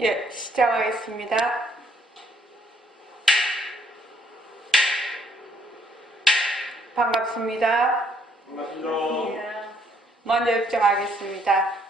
예, 시작하겠습니다. 반갑습니다. 반갑습니다. 먼저 입장하겠습니다.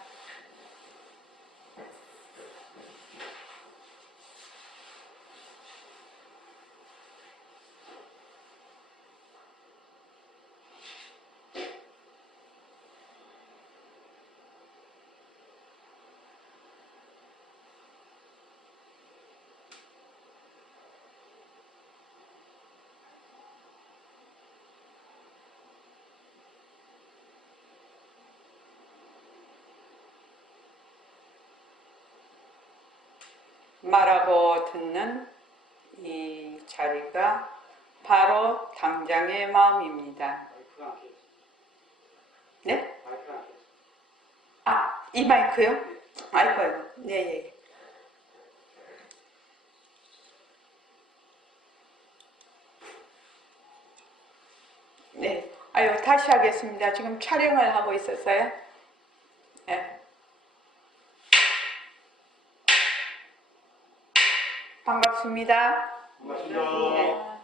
말하고 듣는 이 자리가 바로 당장의 마음입니다. 마이크가 안 켜졌어. 네? 마이크가 안 켜졌어. 아, 이 마이크요? 아이고. 네, 예. 네. 아유, 다시 하겠습니다. 지금 촬영을 하고 있었어요. 네. 반갑습니다. 반갑습니다. 네.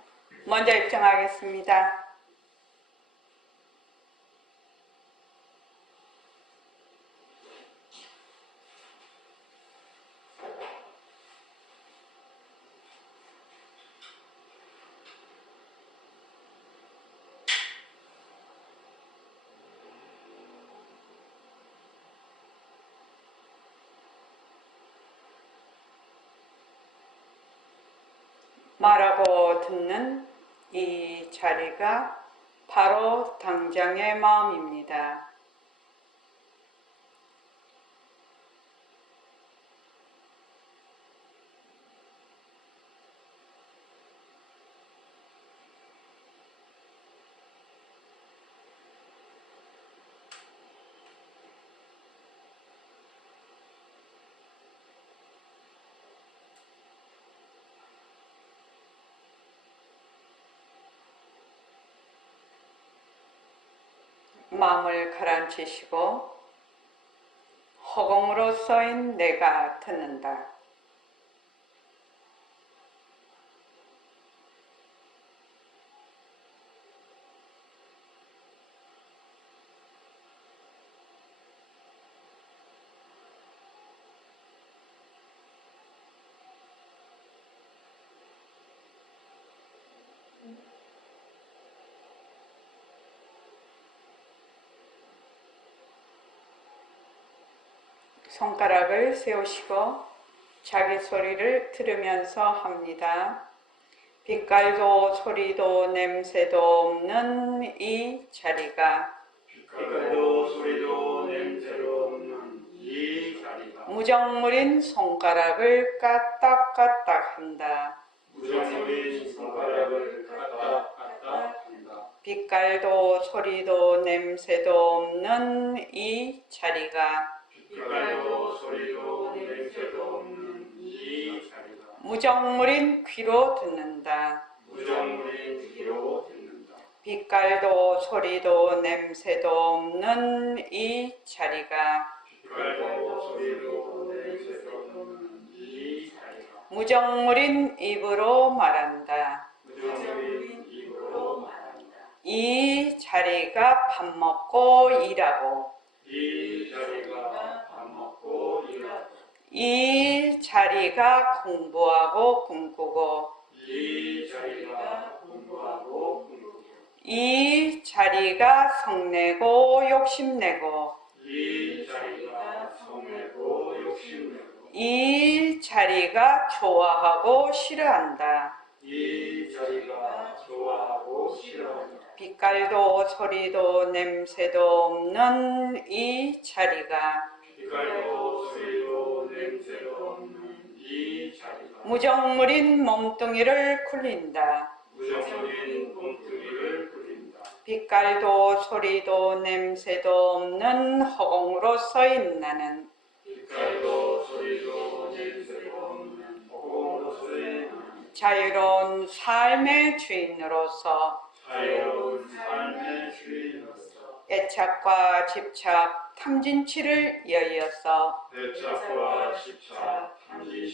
먼저 입장하겠습니다. 말하고 듣는 이 자리가 바로 당장의 마음입니다. 마음을 가라앉히시고 허공으로 써인 내가 듣는다. 손가락을 세우시고 자기 소리를 들으면서 합니다. 빛깔도 소리도 냄새도 없는 이 자리가 빛깔도 소리도 냄새도 없는 이 자리가 무정물인 손가락을 까딱까딱 한다. 무정물인 손가락을 까딱까딱 한다. 빛깔도 소리도 냄새도 없는 이 자리가 빛깔도 소리도 냄새도 없는 이 자리가 무정물인 귀로 듣는다. 무정물인 귀로 듣는다. 빛깔도 소리도 냄새도 없는 이 자리가 빛깔도 소리도 냄새도 없는 이 자리가 무정물인 입으로 말한다. 무정물인 입으로 말한다. 이 자리가 밥 먹고 일하고 이 자리가 밥 먹고 일하고 이 자리가 공부하고 꿈꾸고 이 자리가 공부하고 꿈꾸고 이 자리가 성내고 욕심내고 이 자리가 성내고 욕심내고 이 자리가 좋아하고 싫어한다. 이 자리가 좋아하고 싫어한다. 빛깔도 소리도 냄새도 없는 이 자리가 빛깔도 소리도 냄새도 없는 이 자리가 무정물인 몸뚱이를 굴린다. 무정물인 몸뚱이를 굴린다. 빛깔도 소리도 냄새도 없는 허공으로 서인 나는 빛깔도 소리도 냄새도 없는 허공으로 서인 나는 자유로운 삶의 주인으로서 자유로운 삶의 주인으로서 애착과 집착, 탐진치를 여의어서 애착과 집착, 탐진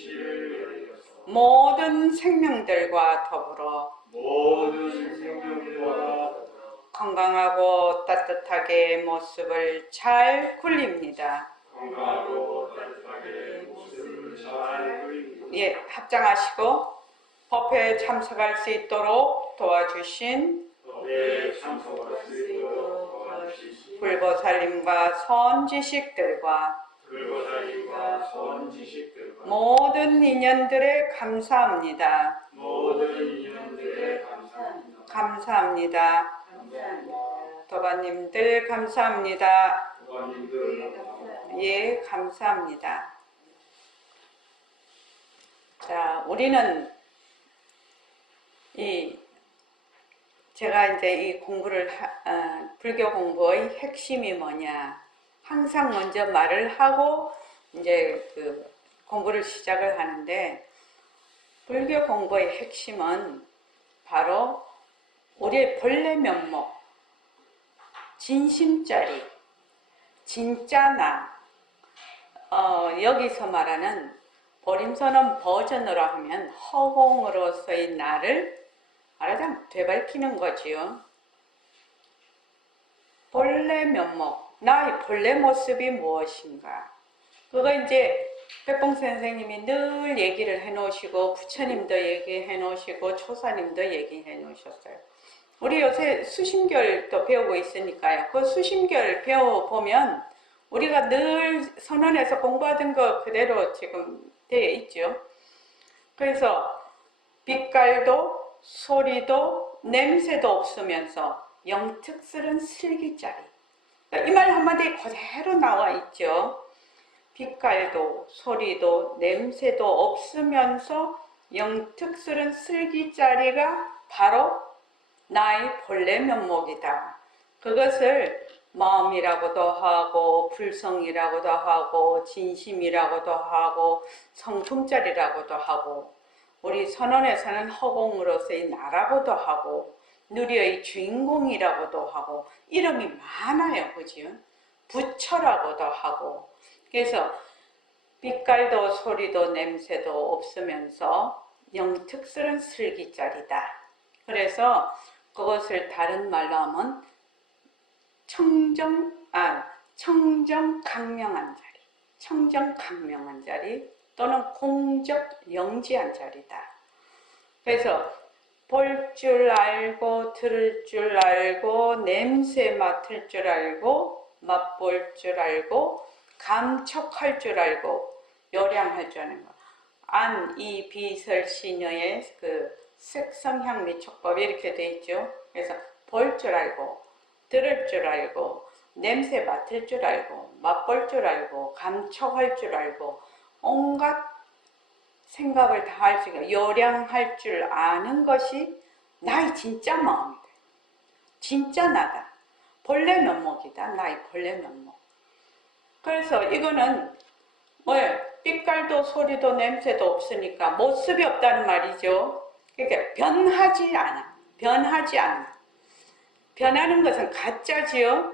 모든 생명들과 더불어 모든 생명들과 건강하고 따뜻하게 모습을 잘 굴립니다. 건강하고 따뜻하게 모습을 잘 그립니다. 예, 합장하시고 법회에 참석할 수 있도록 도와주신 법회에 참석할 수 있도록 도와주시기 불보살님과 선지식들과 불보살님과 선지식들과 모든 인연들에 감사합니다. 모든 인연들에 감사합니다. 감사합니다. 감사합니다. 도바님들 감사합니다. 부관님들 감사합니다. 예, 감사합니다. 자, 우리는 제가 이제 이 공부를 불교 공부의 핵심이 뭐냐, 항상 먼저 말을 하고 이제 그 공부를 시작을 하는데, 불교 공부의 핵심은 바로 우리의 본래 면목, 진심짜리, 진짜 나. 여기서 말하는 보림선언 버전으로 하면 허공으로서의 나를 말하자면 되밟히는 거지요. 본래 면목, 나의 본래 모습이 무엇인가. 그거 이제 백봉 선생님이 늘 얘기를 해놓으시고, 부처님도 얘기해 놓으시고, 초사님도 얘기해 놓으셨어요. 우리 요새 수심결도 배우고 있으니까요. 그 수심결 배워보면 우리가 늘 선언해서 공부하던 거 그대로 지금 되어 있죠. 그래서 빛깔도 소리도 냄새도 없으면서 영특스런 슬기짜리. 이 말 한마디에 그대로 나와 있죠. 빛깔도 소리도 냄새도 없으면서 영특스런 슬기짜리가 바로 나의 본래 면목이다. 그것을 마음이라고도 하고 불성이라고도 하고 진심이라고도 하고 성품짜리라고도 하고 우리 선언에서는 허공으로서의 나라고도 하고 누리의 주인공이라고도 하고 이름이 많아요. 그죠? 부처라고도 하고. 그래서 빛깔도 소리도 냄새도 없으면서 영특스런 슬기짜리다. 그래서 그것을 다른 말로 하면 청정강명한 자리, 청정강명한 자리 또는 공적 영지한 자리다. 그래서 볼 줄 알고 들을 줄 알고 냄새 맡을 줄 알고 맛볼 줄 알고 감촉할 줄 알고 요량할 줄 아는 거. 안, 이, 비설, 신여의 그 색성향 미촉법이 이렇게 돼 있죠. 그래서 볼 줄 알고 들을 줄 알고 냄새 맡을 줄 알고 맛볼 줄 알고 감촉할 줄 알고 온갖 생각을 다 할 수 있고 요량할 줄 아는 것이 나의 진짜 마음이다. 진짜 나다. 본래 면목이다. 나의 본래 면목. 그래서 이거는 빛깔도 소리도 냄새도 없으니까 모습이 없다는 말이죠. 그러니까 변하지 않아. 변하지 않아. 변하는 것은 가짜지요.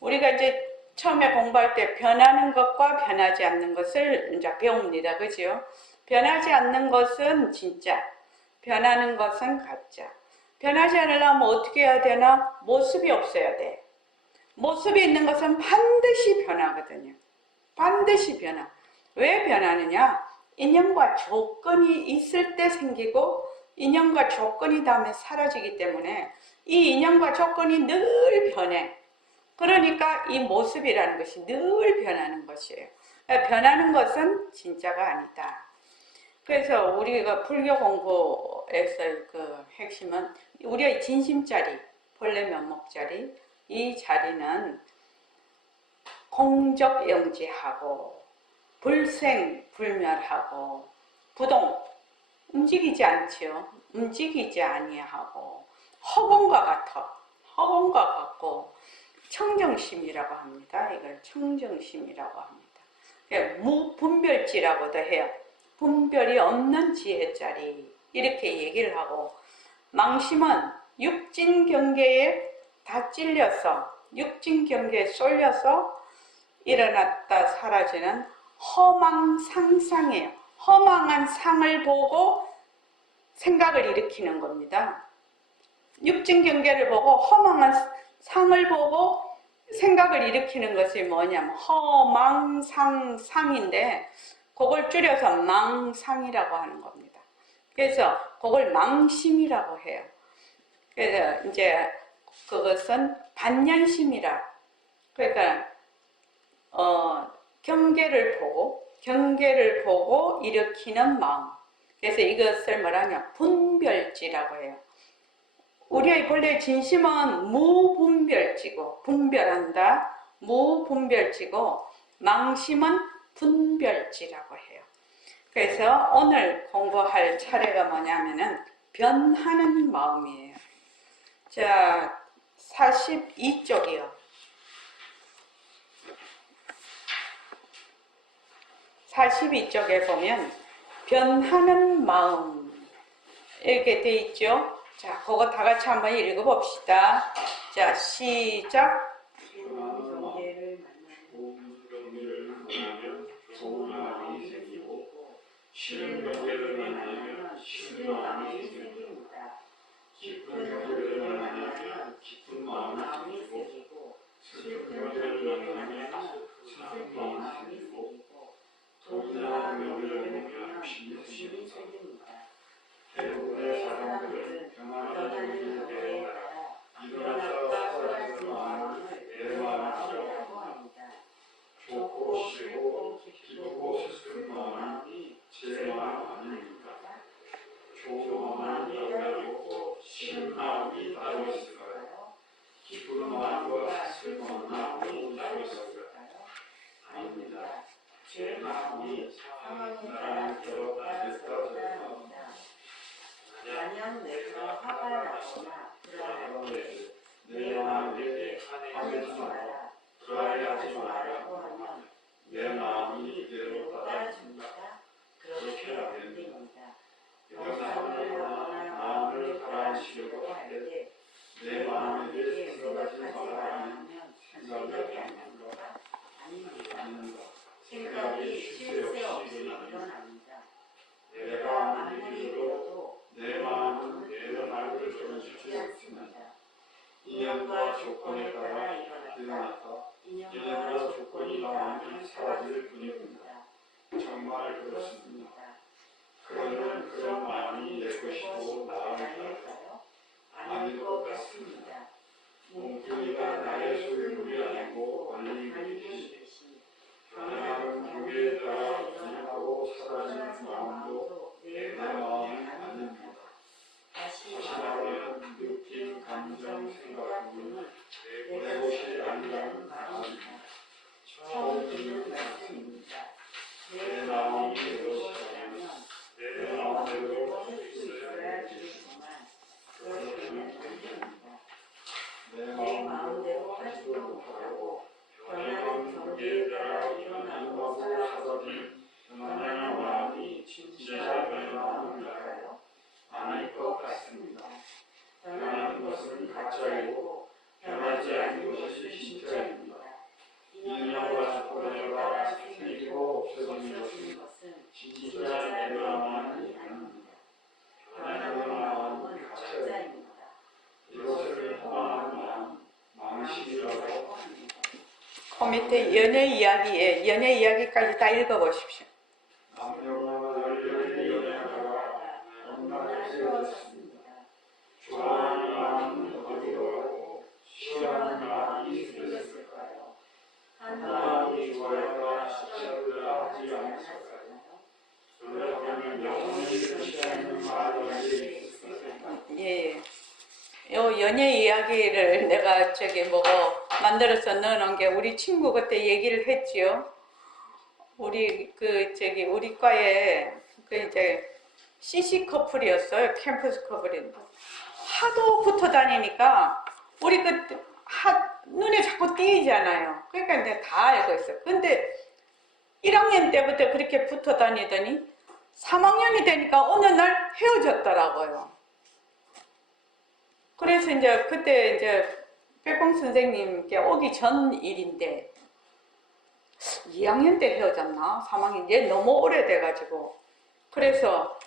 우리가 이제 처음에 공부할 때 변하는 것과 변하지 않는 것을 이제 배웁니다. 그죠? 변하지 않는 것은 진짜, 변하는 것은 가짜. 변하지 않으려면 어떻게 해야 되나? 모습이 없어야 돼. 모습이 있는 것은 반드시 변하거든요. 반드시 변화. 왜 변하느냐? 인연과 조건이 있을 때 생기고 인연과 조건이 다음에 사라지기 때문에 이 인연과 조건이 늘 변해. 그러니까 이 모습이라는 것이 늘 변하는 것이에요. 변하는 것은 진짜가 아니다. 그래서 우리가 불교 공부에서의 그 핵심은 우리의 진심자리, 본래 면목자리, 이 자리는 공적영지하고 불생불멸하고 부동, 움직이지 않지요. 움직이지 아니하고 허공과 같아. 허공과 같고 청정심이라고 합니다. 이걸 청정심이라고 합니다. 무분별지라고도 해요. 분별이 없는 지혜짜리 이렇게 얘기를 하고 망심은 육진경계에 다 찔려서 육진경계에 쏠려서 일어났다 사라지는 허망상상이에요. 허망한 상을 보고 생각을 일으키는 겁니다. 육진 경계를 보고 허망한 상을 보고 생각을 일으키는 것이 뭐냐면 허망상상인데 그걸 줄여서 망상이라고 하는 겁니다. 그래서 그걸 망심이라고 해요. 그래서 이제 그것은 반년심이라. 그러니까 경계를 보고 일으키는 마음. 그래서 이것을 뭐라냐 분별지라고 해요. 우리의 본래 진심은 무분별지고 분별한다. 무분별지고 망심은 분별지라고 해요. 그래서 오늘 공부할 차례가 뭐냐면은 변하는 마음이에요. 자, 42쪽이요. 42쪽에 보면 변하는 마음 이렇게 돼 있죠. 자, 그거 다 같이 한번 읽어봅시다. 자, 시작. 좋은 경계를 만나면 좋은 마음이 생기고 싫은 경계를 만나면 싫은 마음이 생깁니다. 기쁜 경계를 만나면 기쁜 마음이 생기고 슬픈 경계를 만나면 슬픈 마음이 생기고 동일한 경계를 보면 욕심이 생깁니다. 대부분의 사람들은 변하는 경계에 따라 일어났다 사라지는 마음을 내 마음이라고 합니다. 좋고 싫고 기쁘고 슬픈 마음이 제 마음 아닙니까? 좋은 마음이 따로 있고 싫은 마음이 따로 있을까요? 기쁜 마음과 슬픈 마음이 따로 있을까요? 아닙니다. 제 마음이 상황에 따라 들었다 냈다 만약 내가 화가 나거나 불안해 내 마음에 화내지 마라 불안해하지 마라고 하면 내 마음이 이대로 따라줍니다. 그렇게 안 됩니다. 명상을 하거나 마음을 가라앉히려고 할 때 내 마음에 대해 생각하지 마라 하면 생각이 안 납니까? 아닙니다. 생각이 쉴 새 없이 일어납니다. 내가 아무리 들어도 내 마음은 내려날 결정짓지 않습니다. 인연과 조건에 따라 일어났다. 인연과 조건이 닿으면 사라질 뿐입니다. 정말 그렇습니다. 그러면 그런 마음이 내 것이고 나을까요? 아닐 것 같습니다. 몽둥이가 나의 소유물이 아니고 원리인 것이 변화하는 경계에 따라 일어나고 사라지는 마음도 내 마음이 아닙니다. 다시 말하면 느낌, 감정, 생각 등은 내 것이 아니라는 말입니다. 처음 듣는 말씀입니다. 내 마음이 내 것이라면 내 마음대로 할 수 있어야 되겠지만 그렇게는 안 됩니다. 내 마음대로 하지도 못하고 변하는 경계에 따라 일어나고 사라지는 변하는 마음이 진짜 내 마음일까요? 아닐 것 같습니다. 변하는 것은 가짜이고 변하지 않는 것이 진짜입니다. 인연과 조건에 따라 생기고 없어지는 것은 진짜 내 마음이 아닙니다. 변하는 마음은 가짜입니다. 이것을 허망한 마음, 망신이라고 합니다. 그 밑에 연애 이야기에 연애 이야기까지 다 읽어보십시오. 남녀가 열렬히 연애하다가 어느 날 헤어졌습니다. 좋아하는 마음은 어디로 가고 싫어하는 마음이 생겼을까요? 한 마음이 좋아할까 시작을 하지 않았을까요? 그러면 영원히 끝이 않는 마음이 있을까요? 예. 요 연애 이야기를 내가 만들어서 넣어놓은 게 우리 친구 그때 얘기를 했지요. 우리 우리 과에 이제 CC 커플이었어요. 캠퍼스 커플인데 하도 붙어 다니니까 우리 눈에 자꾸 띄잖아요. 그러니까 이제 다 알고 있어요. 근데 1학년 때부터 그렇게 붙어 다니더니 3학년이 되니까 어느 날 헤어졌더라고요. 그래서 이제 그때 이제 백봉 선생님께 오기 전 일인데 2학년 때 헤어졌나? 3학년 이제 너무 오래돼가지고 그래서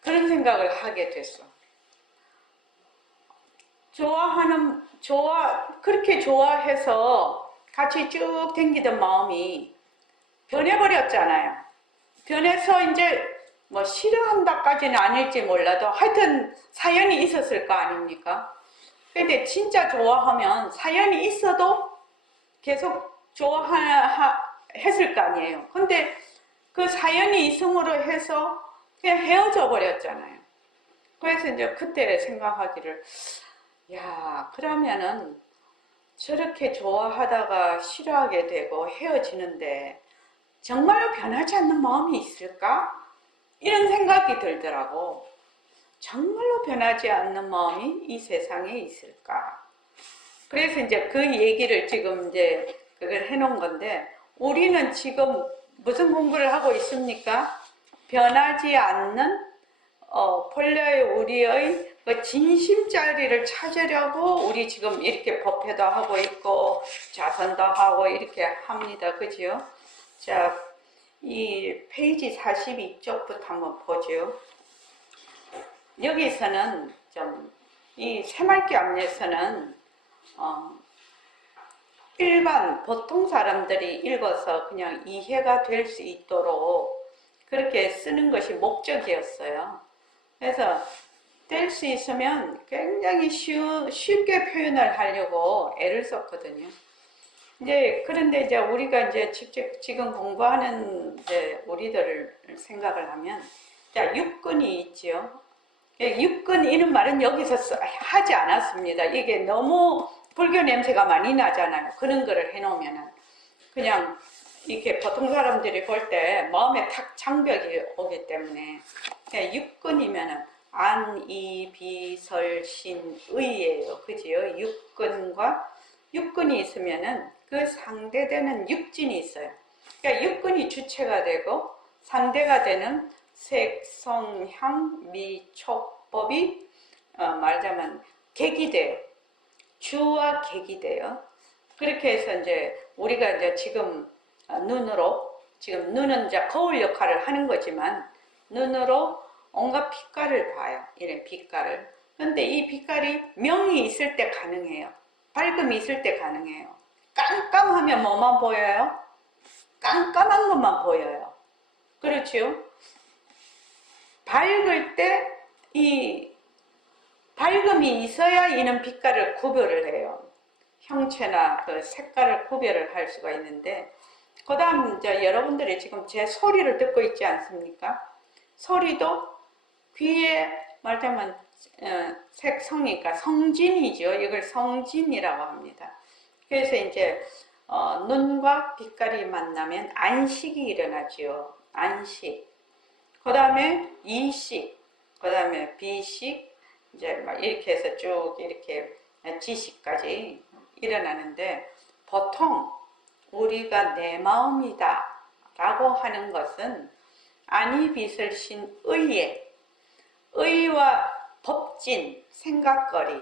그런 생각을 하게 됐어. 그렇게 좋아해서 같이 쭉 댕기던 마음이 변해버렸잖아요. 변해서 이제 뭐 싫어한다까지는 아닐지 몰라도 하여튼 사연이 있었을 거 아닙니까? 근데 진짜 좋아하면 사연이 있어도 계속 좋아했을 거 아니에요. 근데 그 사연이 있음으로 해서 그냥 헤어져 버렸잖아요. 그래서 이제 그때 생각하기를, 야, 그러면은 저렇게 좋아하다가 싫어하게 되고 헤어지는데 정말로 변하지 않는 마음이 있을까? 이런 생각이 들더라고. 정말로 변하지 않는 마음이 이 세상에 있을까? 그래서 이제 그 얘기를 지금 이제 그걸 해놓은 건데, 우리는 지금 무슨 공부를 하고 있습니까? 변하지 않는 본래의 우리의 그 진심자리를 찾으려고 우리 지금 이렇게 법회도 하고 있고 자선도 하고 이렇게 합니다. 그죠? 자, 이 페이지 42쪽부터 한번 보죠. 여기서는 이 새말기 암례서는 일반 보통 사람들이 읽어서 그냥 이해가 될 수 있도록 그렇게 쓰는 것이 목적이었어요. 그래서 될 수 있으면 굉장히 쉽게 표현을 하려고 애를 썼거든요. 그런데 이제 우리가 이제 직접 지금 공부하는 이제 우리들을 생각을 하면, 자, 육근이 있지요. 육근 이런 말은 여기서 하지 않았습니다. 이게 너무 불교 냄새가 많이 나잖아요. 그런 거를 해놓으면은. 그냥 이렇게 보통 사람들이 볼 때 마음에 탁 장벽이 오기 때문에. 육근이면은 안, 이, 비, 설, 신, 의예요. 그지요? 육근이 있으면은 그 상대되는 육진이 있어요. 그러니까 육근이 주체가 되고 상대가 되는 색, 성, 향, 미, 촉법이 말하자면 객이 돼요. 주와 객이 돼요. 그렇게 해서 이제 우리가 이제 지금 지금 눈은 이제 거울 역할을 하는 거지만 눈으로 온갖 빛깔을 봐요. 이런 빛깔을. 근데 이 빛깔이 명이 있을 때 가능해요. 밝음이 있을 때 가능해요. 깜깜하면 뭐만 보여요? 깜깜한 것만 보여요. 그렇죠? 밝을 때 이 밝음이 있어야 이는 빛깔을 구별을 해요. 형체나 그 색깔을 구별을 할 수가 있는데, 그 다음 이제 여러분들이 지금 제 소리를 듣고 있지 않습니까? 소리도 귀에 말하자면 색성이니까 성진이죠. 이걸 성진이라고 합니다. 그래서 이제 눈과 빛깔이 만나면 안식이 일어나지요. 안식. 그 다음에 이식. 그 다음에 비식. 이제 막 이렇게 해서 쭉 이렇게 지식까지 일어나는데, 보통 우리가 내 마음이다 라고 하는 것은 안이 빛을 신 의와 법진, 생각거리,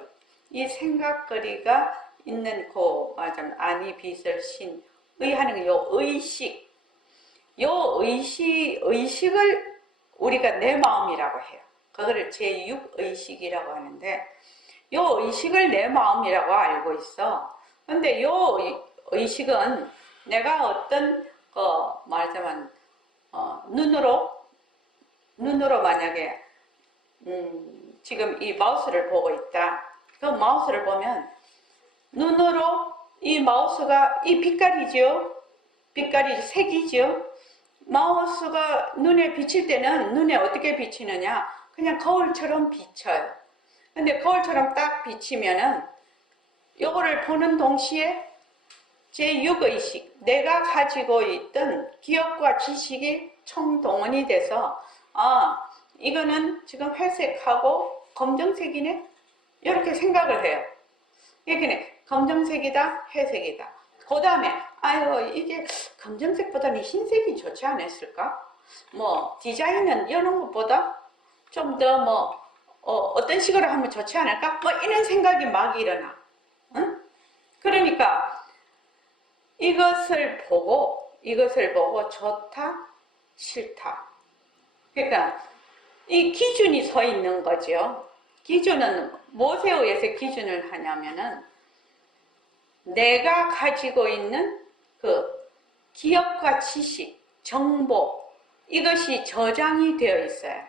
이 생각거리가 있는 말하자면 안이 빛을 신 의하는 요 의식을 우리가 내 마음이라고 해요. 그거를 제6의식이라고 하는데, 요 의식을 내 마음이라고 알고 있어. 근데 요 의식은 내가 어떤 말하자면 눈으로 만약에 지금 이 마우스를 보고 있다. 그 마우스를 보면 눈으로 이 마우스가 이 빛깔이죠. 빛깔이 색이죠. 마우스가 눈에 비칠 때는 눈에 어떻게 비치느냐? 그냥 거울처럼 비쳐요. 근데 거울처럼 딱 비치면은 요거를 보는 동시에 제6의식, 내가 가지고 있던 기억과 지식이 총동원이 돼서 이거는 지금 회색하고 검정색이네? 이렇게 생각을 해요. 이렇게 검정색이다, 회색이다. 그 다음에 이게 검정색보다는 흰색이 좋지 않았을까? 뭐 디자인은 이런 것보다 좀 더 어떤 식으로 하면 좋지 않을까? 이런 생각이 막 일어나. 응? 그러니까 이것을 보고 좋다, 싫다. 그러니까 이 기준이 서 있는 거죠. 기준은 무엇에 의해서 기준을 하냐면은 내가 가지고 있는 그 기억과 지식, 정보 이것이 저장이 되어 있어요.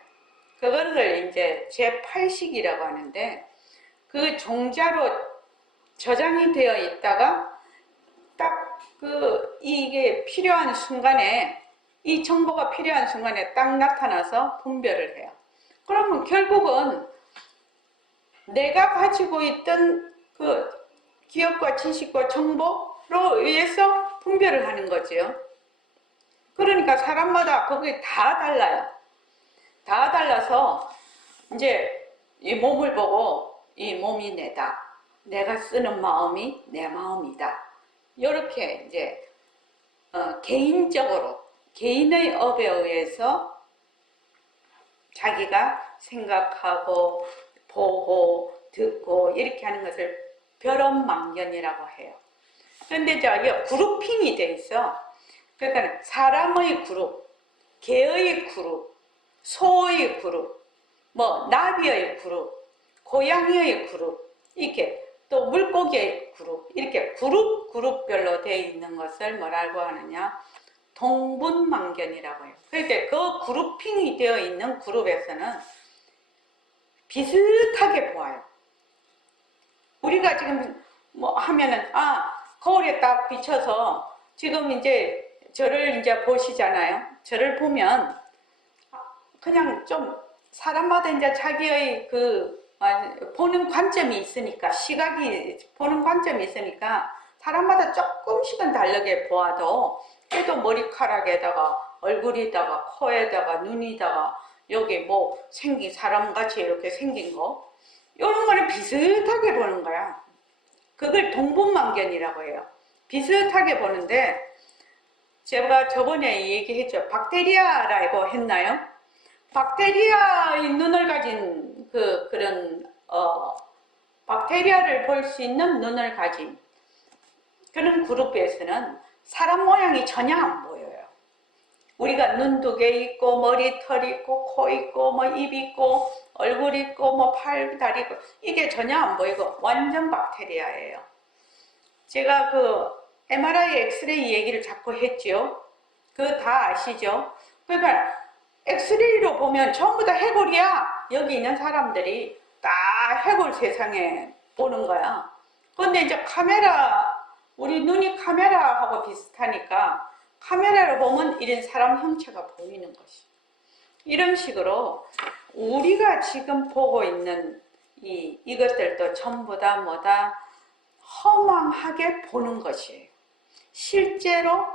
그거를 이제 제8식이라고 하는데 그 종자로 저장이 되어 있다가 딱 이게 필요한 순간에 이 정보가 필요한 순간에 딱 나타나서 분별을 해요. 그러면 결국은 내가 가지고 있던 그 기억과 지식과 정보로 의해서 분별을 하는 거지요. 그러니까 사람마다 그게 다 달라요. 다 달라서 이제 이 몸을 보고 이 몸이 내다. 내가 쓰는 마음이 내 마음이다. 이렇게 이제 개인적으로 개인의 업에 의해서 자기가 생각하고 보고 듣고 이렇게 하는 것을 벼런망견이라고 해요. 그런데 저기 그룹핑이 돼 있어. 그러니까 사람의 그룹, 개의 그룹, 소의 그룹, 뭐 나비의 그룹, 고양이의 그룹, 이렇게 또 물고기의 그룹, 이렇게 그룹별로 되어 있는 것을 뭐라고 하느냐? 동분망견이라고 해요. 그러니까 그 그룹핑이 되어 있는 그룹에서는 비슷하게 보아요. 우리가 지금 뭐 하면은 거울에 딱 비춰서 지금 이제 저를 이제 보시잖아요. 저를 보면 그냥 좀 사람마다 이제 자기의 보는 관점이 있으니까 시각이 보는 관점이 있으니까 사람마다 조금씩은 다르게 보아도 그래도 머리카락에다가 얼굴에다가 코에다가 눈에다가 여기 뭐 생긴 사람같이 이렇게 생긴 거 이런 거는 비슷하게 보는 거야. 그걸 동분망견이라고 해요. 비슷하게 보는데 제가 저번에 얘기했죠. 박테리아라고 했나요? 박테리아의 눈을 가진 그런 박테리아를 볼 수 있는 눈을 가진 그런 그룹에서는 사람 모양이 전혀 안 보여요. 우리가 눈 2개 있고 머리털 있고 코 있고 뭐 입 있고 얼굴 있고 뭐 팔, 다리 있고 이게 전혀 안 보이고 완전 박테리아예요. 제가 MRI, 엑스레이 얘기를 자꾸 했죠. 그거 다 아시죠? 그러니까 엑스레이로 보면 전부 다 해골이야. 여기 있는 사람들이 다 해골 세상에 보는 거야. 근데 이제 우리 눈이 카메라하고 비슷하니까 카메라로 보면 이런 사람 형체가 보이는 것이. 이런 식으로 우리가 지금 보고 있는 이것들도 전부 다 뭐다 허망하게 보는 것이에요. 실제로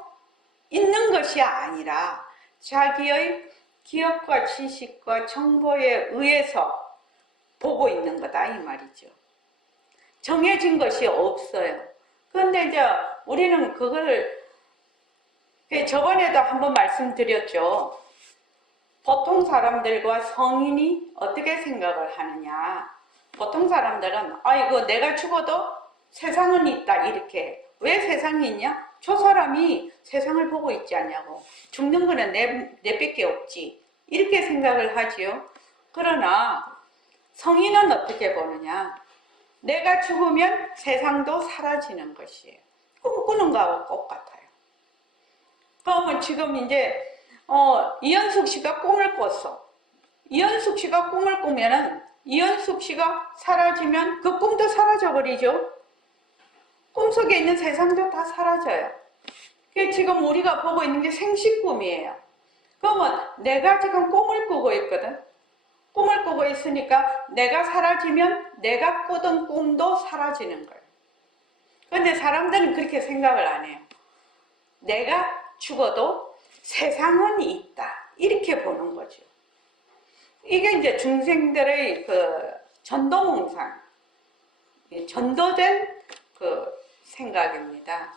있는 것이 아니라 자기의 기억과 지식과 정보에 의해서 보고 있는 거다 이 말이죠. 정해진 것이 없어요. 그런데 이제 우리는 그걸 저번에도 한번 말씀드렸죠. 보통 사람들과 성인이 어떻게 생각을 하느냐. 보통 사람들은 이거 내가 죽어도 세상은 있다 이렇게. 왜 세상이 있냐? 저 사람이 세상을 보고 있지 않냐고. 죽는 거는 내밖에 없지. 이렇게 생각을 하지요. 그러나 성인은 어떻게 보느냐? 내가 죽으면 세상도 사라지는 것이에요. 꿈꾸는 거하고 똑같아요. 그러면 지금 이제 이현숙 씨가 꿈을 꿨어. 이현숙 씨가 꿈을 꾸면은 이현숙 씨가 사라지면 그 꿈도 사라져 버리죠. 꿈속에 있는 세상도 다 사라져요. 그게 지금 우리가 보고 있는 게 생시꿈이에요. 그러면 내가 지금 꿈을 꾸고 있거든. 꿈을 꾸고 있으니까 내가 사라지면 내가 꾸던 꿈도 사라지는 거예요. 그런데 사람들은 그렇게 생각을 안 해요. 내가 죽어도 세상은 있다. 이렇게 보는 거죠. 이게 이제 중생들의 전도몽상, 전도된 생각입니다.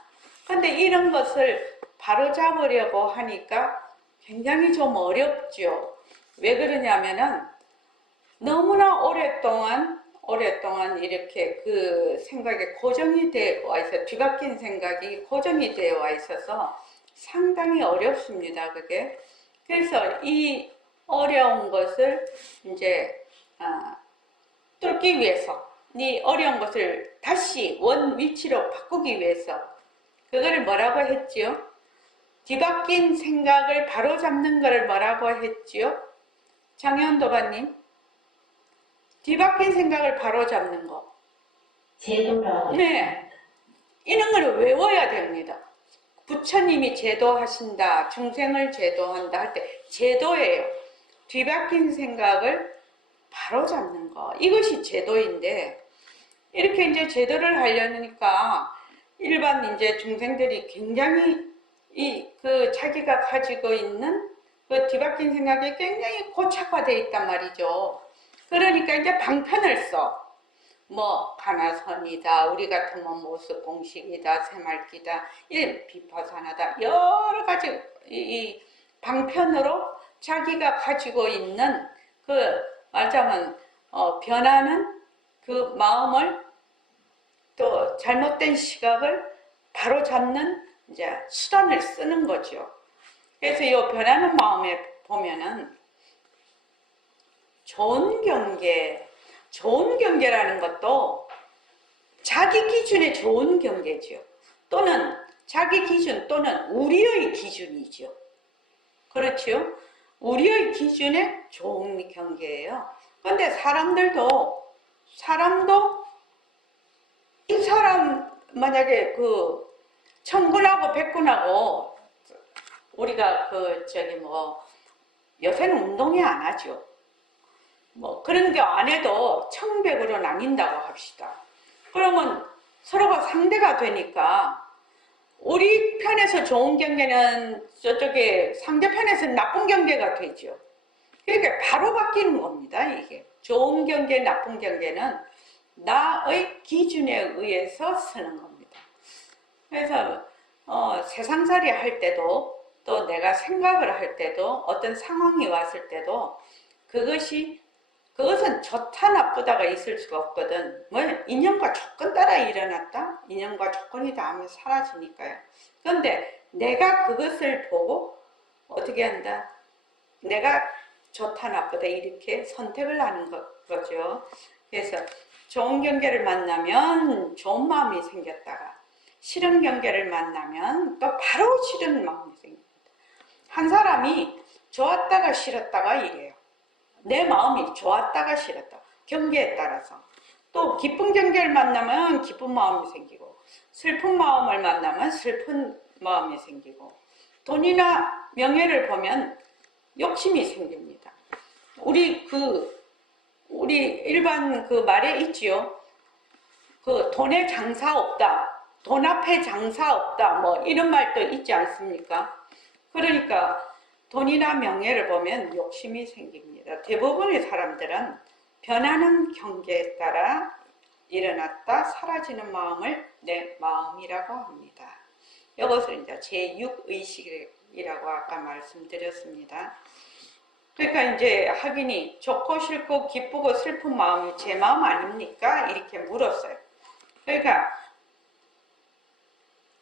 그런데 이런 것을 바로잡으려고 하니까 굉장히 좀 어렵죠. 왜 그러냐면은 너무나 오랫동안 이렇게 그 생각에 고정이 되어 와 있어, 뒤바뀐 생각이 고정이 되어 와 있어서 상당히 어렵습니다, 그게. 그래서 어려운 것을 이제 뚫기 위해서, 네 어려운 것을 다시 원 위치로 바꾸기 위해서 그거를 뭐라고 했지요? 뒤바뀐 생각을 바로잡는 것을 뭐라고 했지요? 장현도가님, 뒤바뀐 생각을 바로잡는 거. 제도라고. 네, 이런 걸 외워야 됩니다. 부처님이 제도하신다, 중생을 제도한다 할 때 제도예요. 뒤바뀐 생각을 바로잡는 거. 이것이 제도인데, 이렇게 이제 제도를 하려니까 일반 이제 중생들이 굉장히 자기가 가지고 있는 그 뒤바뀐 생각이 굉장히 고착화되어 있단 말이죠. 그러니까 이제 방편을 써. 뭐 가나선이다, 우리 같으면 모습 공식이다, 새말기다, 이 비파산하다, 여러 가지 이 방편으로 자기가 가지고 있는 말하자면 변하는 그 마음을, 또 잘못된 시각을 바로잡는 이제 수단을 쓰는 거죠. 그래서 이 변하는 마음에 보면은 좋은 경계라는 것도 자기 기준의 좋은 경계죠. 또는 자기 기준 또는 우리의 기준이죠. 그렇죠? 우리의 기준의 좋은 경계예요. 그런데 사람도 이 사람 만약에 천군하고 백군하고 우리가 요새는 운동회 안 하죠. 그런 게 안 해도 청백으로 나뉜다고 합시다. 그러면 서로가 상대가 되니까 우리 편에서 좋은 경계는 저쪽에 상대편에서 나쁜 경계가 되죠. 그러니까 바로 바뀌는 겁니다. 이게 좋은 경계, 나쁜 경계는 나의 기준에 의해서 쓰는 겁니다. 그래서 세상살이 할 때도, 또 내가 생각을 할 때도, 어떤 상황이 왔을 때도 그것은 좋다 나쁘다가 있을 수가 없거든. 인연과 조건 따라 일어났다? 인연과 조건이다 하면 사라지니까요. 그런데 내가 그것을 보고 어떻게 한다? 내가 좋다 나쁘다 이렇게 선택을 하는 거죠. 그래서 좋은 경계를 만나면 좋은 마음이 생겼다가, 싫은 경계를 만나면 또 바로 싫은 마음이 생깁니다. 한 사람이 좋았다가 싫었다가 이래요. 내 마음이 좋았다가 싫었다. 경계에 따라서. 또 기쁜 경계를 만나면 기쁜 마음이 생기고, 슬픈 마음을 만나면 슬픈 마음이 생기고, 돈이나 명예를 보면 욕심이 생깁니다. 우리 일반 말에 있지요. 돈에 장사 없다. 돈 앞에 장사 없다. 이런 말도 있지 않습니까? 그러니까 돈이나 명예를 보면 욕심이 생깁니다. 대부분의 사람들은 변하는 경계에 따라 일어났다 사라지는 마음을 내 마음이라고 합니다. 이것을 이제 제6의식이라고 아까 말씀드렸습니다. 그러니까 이제 학인이 좋고 싫고 기쁘고 슬픈 마음이 제 마음 아닙니까? 이렇게 물었어요. 그러니까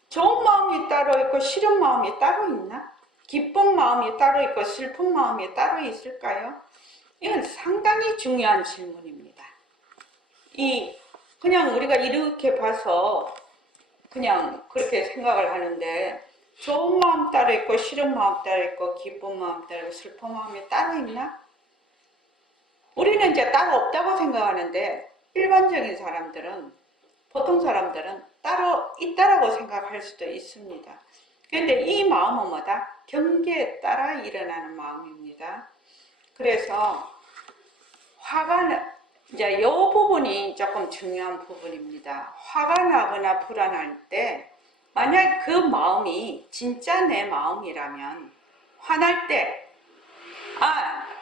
좋은 마음이 따로 있고 싫은 마음이 따로 있나? 기쁜 마음이 따로 있고 슬픈 마음이 따로 있을까요? 이건 상당히 중요한 질문입니다. 그냥 우리가 이렇게 봐서 그냥 그렇게 생각을 하는데, 좋은 마음 따로 있고 싫은 마음 따로 있고 기쁜 마음 따로 있고 슬픈 마음이 따로 있나? 우리는 이제 따로 없다고 생각하는데, 일반적인 사람들은, 보통 사람들은 따로 있다라고 생각할 수도 있습니다. 그런데 이 마음은 뭐다? 경계에 따라 일어나는 마음입니다. 그래서 이제 이 부분이 조금 중요한 부분입니다. 화가 나거나 불안할 때, 만약 그 마음이 진짜 내 마음이라면, 화날 때,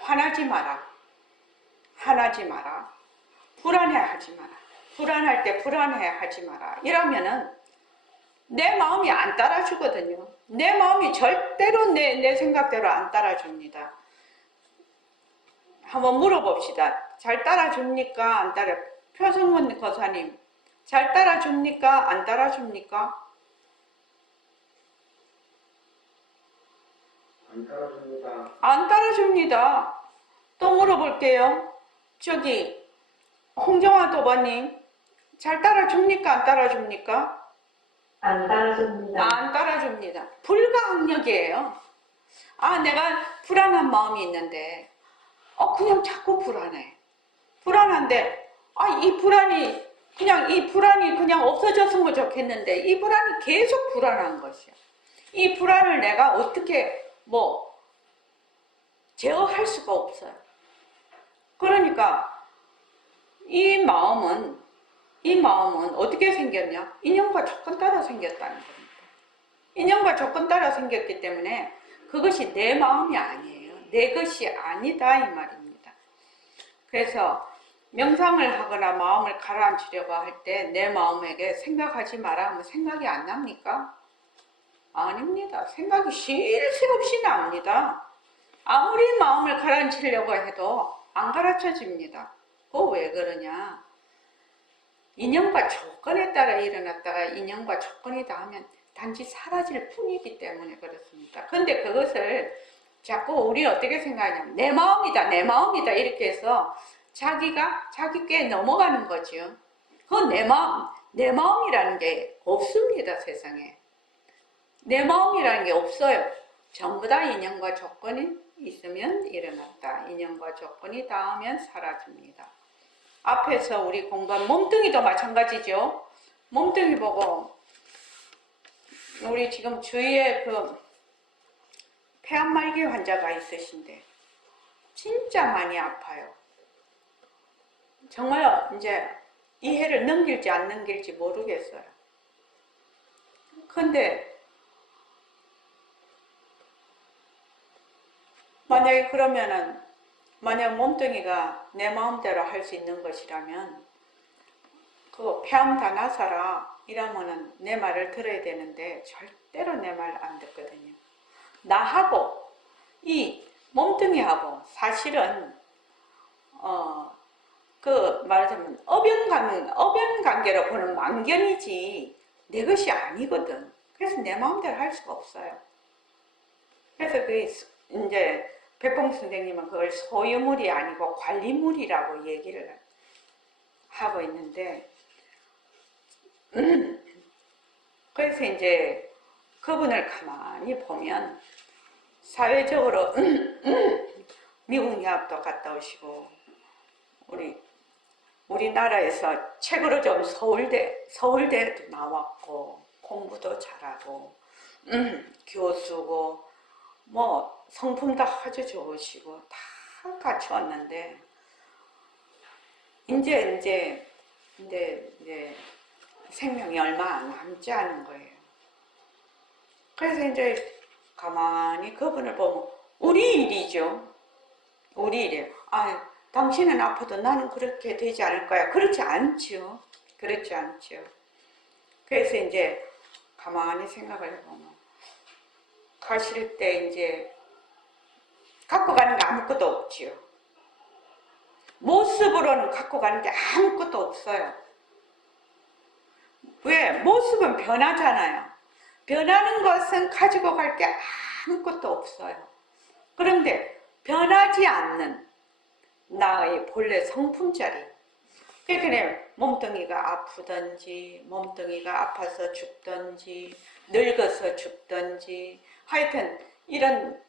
화나지 마라. 화나지 마라. 불안해하지 마라. 불안할 때 불안해하지 마라. 이러면은 내 마음이 안 따라주거든요. 내 마음이 절대로 내 생각대로 안 따라줍니다. 한번 물어봅시다. 잘 따라줍니까? 안 따라? 표승원 거사님, 잘 따라줍니까? 안 따라줍니까? 안 따라줍니다. 안 따라줍니다. 또 물어볼게요. 저기 홍정아 도반님 잘 따라줍니까? 안 따라줍니까? 안 따라줍니다. 안 따라줍니다. 불가항력이에요. 아, 내가 불안한 마음이 있는데 그냥 자꾸 불안해. 불안한데 이 불안이 그냥 없어졌으면 좋겠는데 이 불안이 계속 불안한 것이야. 이 불안을 내가 어떻게 제어할 수가 없어요. 그러니까 이 마음은 어떻게 생겼냐? 인연과 조건 따라 생겼다는 겁니다. 인연과 조건 따라 생겼기 때문에 그것이 내 마음이 아니에요. 내 것이 아니다 이 말입니다. 그래서 명상을 하거나 마음을 가라앉히려고 할 때 내 마음에게 생각하지 마라 하면 생각이 안 납니까? 아닙니다. 생각이 쉴 새 없이 납니다. 아무리 마음을 가라앉히려고 해도 안 가라앉혀집니다. 그거 왜 그러냐? 인연과 조건에 따라 일어났다가 인연과 조건이 닿으면 단지 사라질 뿐이기 때문에 그렇습니다. 근데 그것을 자꾸 우리 어떻게 생각하냐면 내 마음이다 이렇게 해서 자기가 자기 께 넘어가는 거죠. 그건 내 마음이라는 게 없습니다. 세상에 내 마음이라는 게 없어요. 전부 다 인연과 조건이 있으면 일어났다. 인연과 조건이 닿으면 사라집니다. 앞에서 우리 공부한 몸뚱이도 마찬가지죠. 몸뚱이 보고 우리 지금 주위에 폐암말기 환자가 있으신데 진짜 많이 아파요. 정말 이제 이 해를 넘길지 안 넘길지 모르겠어요. 근데 만약에 그러면은 만약 몸뚱이가 내 마음대로 할 수 있는 것이라면 그 폐암 다 나서라 이러면은 내 말을 들어야 되는데 절대로 내 말 안 듣거든요. 나하고 이 몸뚱이하고 사실은 말하자면 어변 관계로 보는 망견이지 내 것이 아니거든. 그래서 내 마음대로 할 수가 없어요. 그래서 이제 백봉 선생님은 그걸 소유물이 아니고 관리물이라고 얘기를 하고 있는데 그래서 이제 그분을 가만히 보면 사회적으로 미국 유학도 갔다 오시고 우리나라에서 책으로 좀 서울대도 나왔고 공부도 잘하고 교수고 성품도 아주 좋으시고 다 갖추었는데 이제 생명이 얼마 남지 않은 거예요. 그래서 이제 가만히 그분을 보면 우리 일이죠. 우리 일이에요. 당신은 아파도 나는 그렇게 되지 않을 거야. 그렇지 않죠. 그렇지 않죠. 그래서 이제 가만히 생각을 해보면 가실 때 이제 갖고 가는 게 아무것도 없지요. 모습으로는 갖고 가는 게 아무것도 없어요. 왜? 모습은 변하잖아요. 변하는 것은 가지고 갈 게 아무것도 없어요. 그런데 변하지 않는 나의 본래 성품자리. 그러니까 몸뚱이가 아프든지 몸뚱이가 아파서 죽든지 늙어서 죽든지 하여튼 이런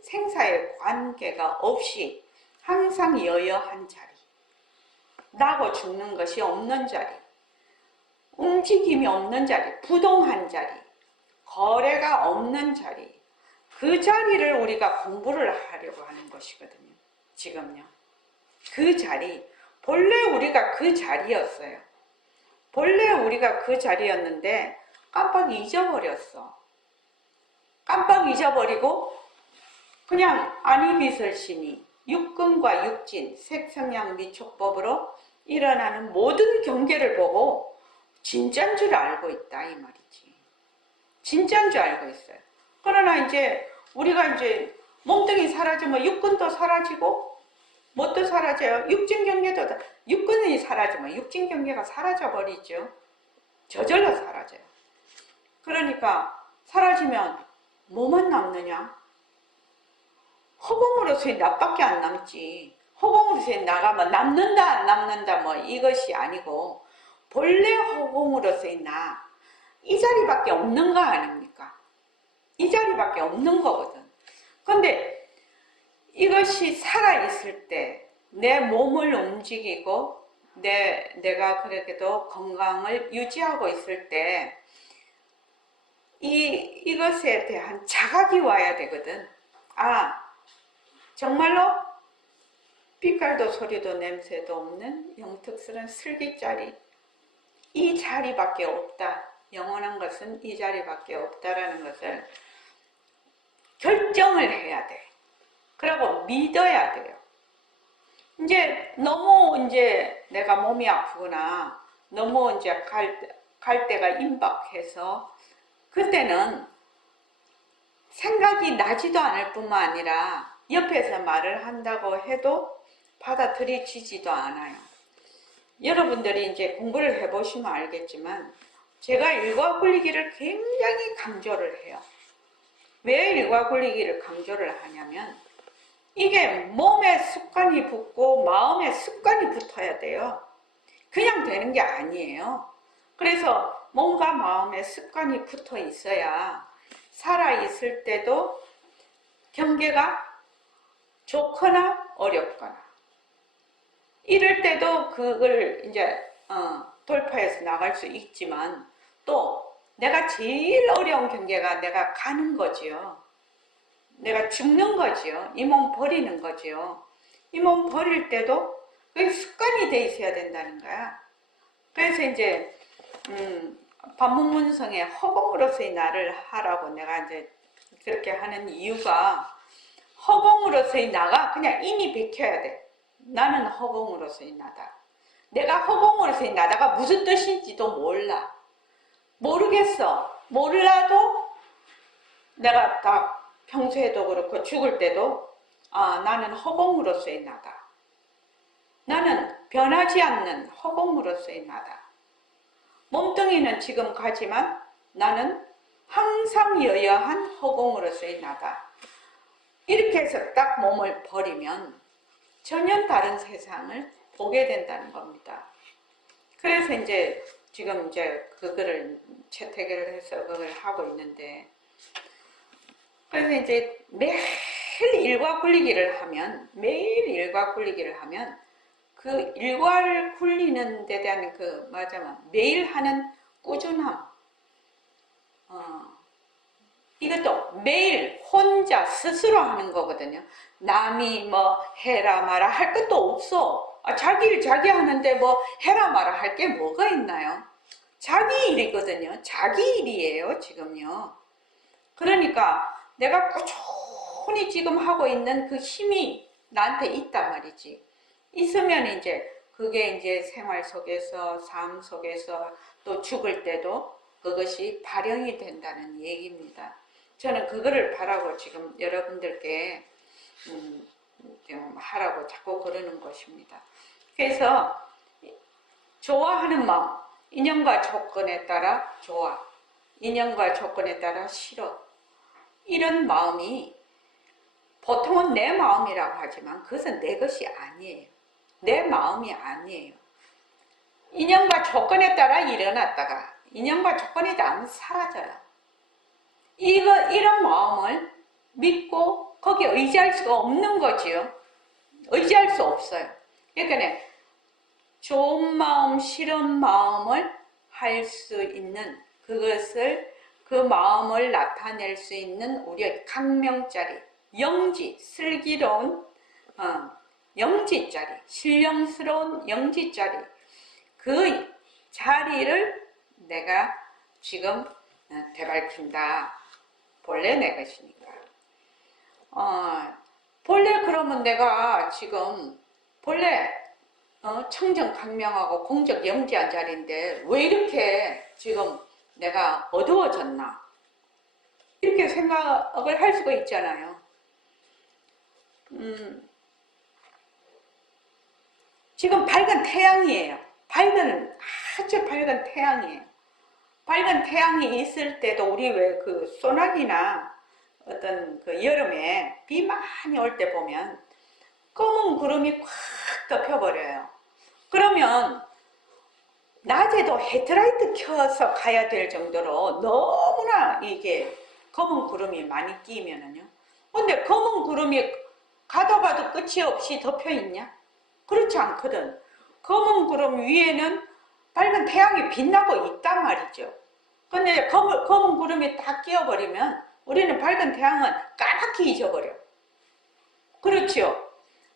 생사의 관계가 없이 항상 여여한 자리, 나고 죽는 것이 없는 자리, 움직임이 없는 자리, 부동한 자리, 거래가 없는 자리, 그 자리를 우리가 공부를 하려고 하는 것이거든요. 지금요. 그 자리, 본래 우리가 그 자리였어요. 본래 우리가 그 자리였는데 깜빡 잊어버렸어. 깜빡 잊어버리고 그냥 안이비설신이 육근과 육진, 색성양 미촉법으로 일어나는 모든 경계를 보고 진짜인 줄 알고 있다 이 말이지. 진짜인 줄 알고 있어요. 그러나 이제 우리가 이제 몸뚱이 사라지면 육근도 사라지고 뭣도 사라져요. 육진 경계도 육근이 사라지면 육진 경계가 사라져 버리죠. 저절로 사라져요. 그러니까 사라지면 뭐만 남느냐? 허공으로서의 나밖에 안 남지. 허공으로서의 나가 뭐 남는다 안 남는다 뭐 이것이 아니고 본래 허공으로서의 나, 이 자리밖에 없는 거 아닙니까? 이 자리밖에 없는 거거든. 근데 이것이 살아있을 때 내 몸을 움직이고 내가 그렇게도 건강을 유지하고 있을 때 이것에 대한 자각이 와야 되거든. 아, 정말로 빛깔도 소리도 냄새도 없는 영특스러운 슬기자리, 이 자리밖에 없다. 영원한 것은 이 자리밖에 없다라는 것을 결정을 해야 돼. 그리고 믿어야 돼요. 이제 너무 이제 내가 몸이 아프거나 너무 이제 갈 때가 임박해서 그때는 생각이 나지도 않을 뿐만 아니라 옆에서 말을 한다고 해도 받아들이지도 않아요. 여러분들이 이제 공부를 해보시면 알겠지만 제가 일과 굴리기를 굉장히 강조를 해요. 왜 일과 굴리기를 강조를 하냐면 이게 몸에 습관이 붙고 마음에 습관이 붙어야 돼요. 그냥 되는 게 아니에요. 그래서 몸과 마음에 습관이 붙어 있어야 살아있을 때도 경계가 좋거나 어렵거나 이럴 때도 그걸 이제 돌파해서 나갈 수 있지만 또 내가 제일 어려운 경계가 내가 가는 거지요. 내가 죽는 거지요. 이 몸 버리는 거지요. 이 몸 버릴 때도 그게 습관이 돼 있어야 된다는 거야. 그래서 이제 반문문성의 허공으로서의 나를 하라고 내가 이제 그렇게 하는 이유가 허공으로서의 나가 그냥 이미 베껴야 돼. 나는 허공으로서의 나다. 내가 허공으로서의 나다가 무슨 뜻인지도 몰라. 모르겠어. 몰라도 내가 다 평소에도 그렇고 죽을 때도 나는 허공으로서의 나다. 나는 변하지 않는 허공으로서의 나다. 몸뚱이는 지금 가지만 나는 항상 여여한 허공으로서의 나다. 이렇게 해서 딱 몸을 버리면 전혀 다른 세상을 보게 된다는 겁니다. 그래서 이제 지금 이제 그거를 채택을 해서 그걸 하고 있는데 그래서 이제 매일 일과 굴리기를 하면 그 일과를 굴리는 데 대한 그 매일 하는 꾸준함 이것도 매일 혼자 스스로 하는 거거든요. 남이 뭐 해라 마라 할 것도 없어. 자기 일 자기 하는데 뭐 해라 마라 할 게 뭐가 있나요? 자기 일이거든요. 자기 일이에요 지금요. 그러니까 내가 꾸준히 지금 하고 있는 그 힘이 나한테 있단 말이지. 있으면 이제 그게 이제 생활 속에서 삶 속에서 또 죽을 때도 그것이 발현이 된다는 얘기입니다. 저는 그거를 바라고 지금 여러분들께 좀 하라고 자꾸 그러는 것입니다. 그래서 좋아하는 마음, 인연과 조건에 따라 좋아, 인연과 조건에 따라 싫어. 이런 마음이 보통은 내 마음이라고 하지만 그것은 내 것이 아니에요. 내 마음이 아니에요. 인연과 조건에 따라 일어났다가 인연과 조건이 닿으면 사라져요. 이런 마음을 믿고 거기에 의지할 수가 없는 거지요. 의지할 수 없어요. 그러니까 좋은 마음, 싫은 마음을 할 수 있는 그것을 그 마음을 나타낼 수 있는 우리의 강명자리, 영지, 슬기로운 영지자리, 신령스러운 영지자리 그 자리를 내가 지금 되밟힌다. 본래 내 것이니까. 본래 그러면 내가 지금 본래 청정 강명하고 공적 영지한 자리인데 왜 이렇게 지금 내가 어두워졌나? 이렇게 생각을 할 수가 있잖아요. 지금 밝은 태양이에요. 아주 밝은 태양이에요. 밝은 태양이 있을 때도 우리 왜 그 소나기나 어떤 그 여름에 비 많이 올 때 보면 검은 구름이 꽉 덮여버려요. 그러면 낮에도 헤드라이트 켜서 가야 될 정도로 너무나 이게 검은 구름이 많이 끼면은요. 근데 검은 구름이 가도 가도 끝이 없이 덮여 있냐? 그렇지 않거든. 검은 구름 위에는 밝은 태양이 빛나고 있단 말이죠. 근데 검은 구름이 다 끼어버리면 우리는 밝은 태양은 까맣게 잊어버려. 그렇죠?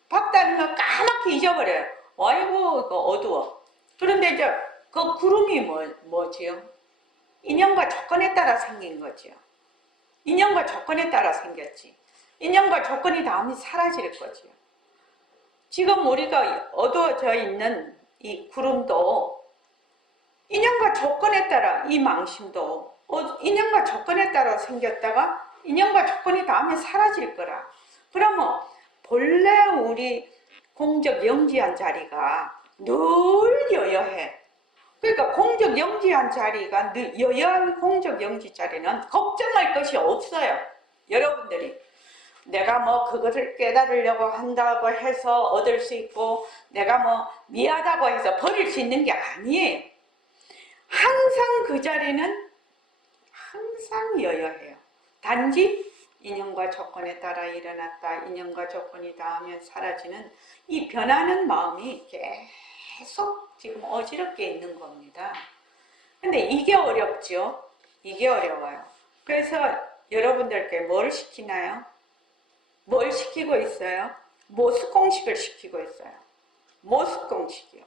밝다는 건 까맣게 잊어버려요. 아이고, 이거 어두워. 그런데 이제 그 구름이 뭐지요? 인연과 조건에 따라 생긴 거죠. 인연과 조건에 따라 생겼지. 인연과 조건이 닿으면 사라질 거죠. 지금 우리가 어두워져 있는 이 구름도 인연과 조건에 따라, 이 망심도 인연과 조건에 따라 생겼다가 인연과 조건이 닿으면 사라질 거라. 그러면 본래 우리 공적 영지한 자리가 늘 여여해. 그러니까 공적 영지한 자리가 늘 여여한 공적 영지 자리는 걱정할 것이 없어요. 여러분들이 내가 뭐 그것을 깨달으려고 한다고 해서 얻을 수 있고 내가 뭐 미하다고 해서 버릴 수 있는 게 아니에요. 항상 그 자리는 항상 여여해요. 단지 인연과 조건에 따라 일어났다, 인연과 조건이 닿으면 사라지는 이 변하는 마음이 계속 지금 어지럽게 있는 겁니다. 근데 이게 어렵죠. 이게 어려워요. 그래서 여러분들께 뭘 시키나요? 뭘 시키고 있어요? 모습공식을 시키고 있어요. 모습공식이요.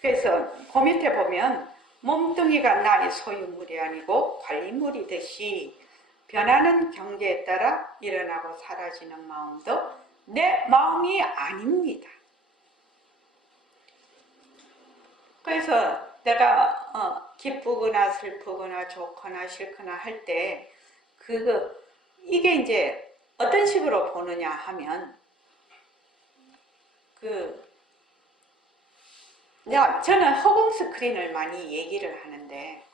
그래서 그 밑에 보면 몸뚱이가 나의 소유물이 아니고 관리물이듯이 변하는 경계에 따라 일어나고 사라지는 마음도 내 마음이 아닙니다. 그래서 내가 기쁘거나 슬프거나 좋거나 싫거나 할 때 이게 이제 어떤 식으로 보느냐 하면 저는 허공 스크린을 많이 얘기를 하는데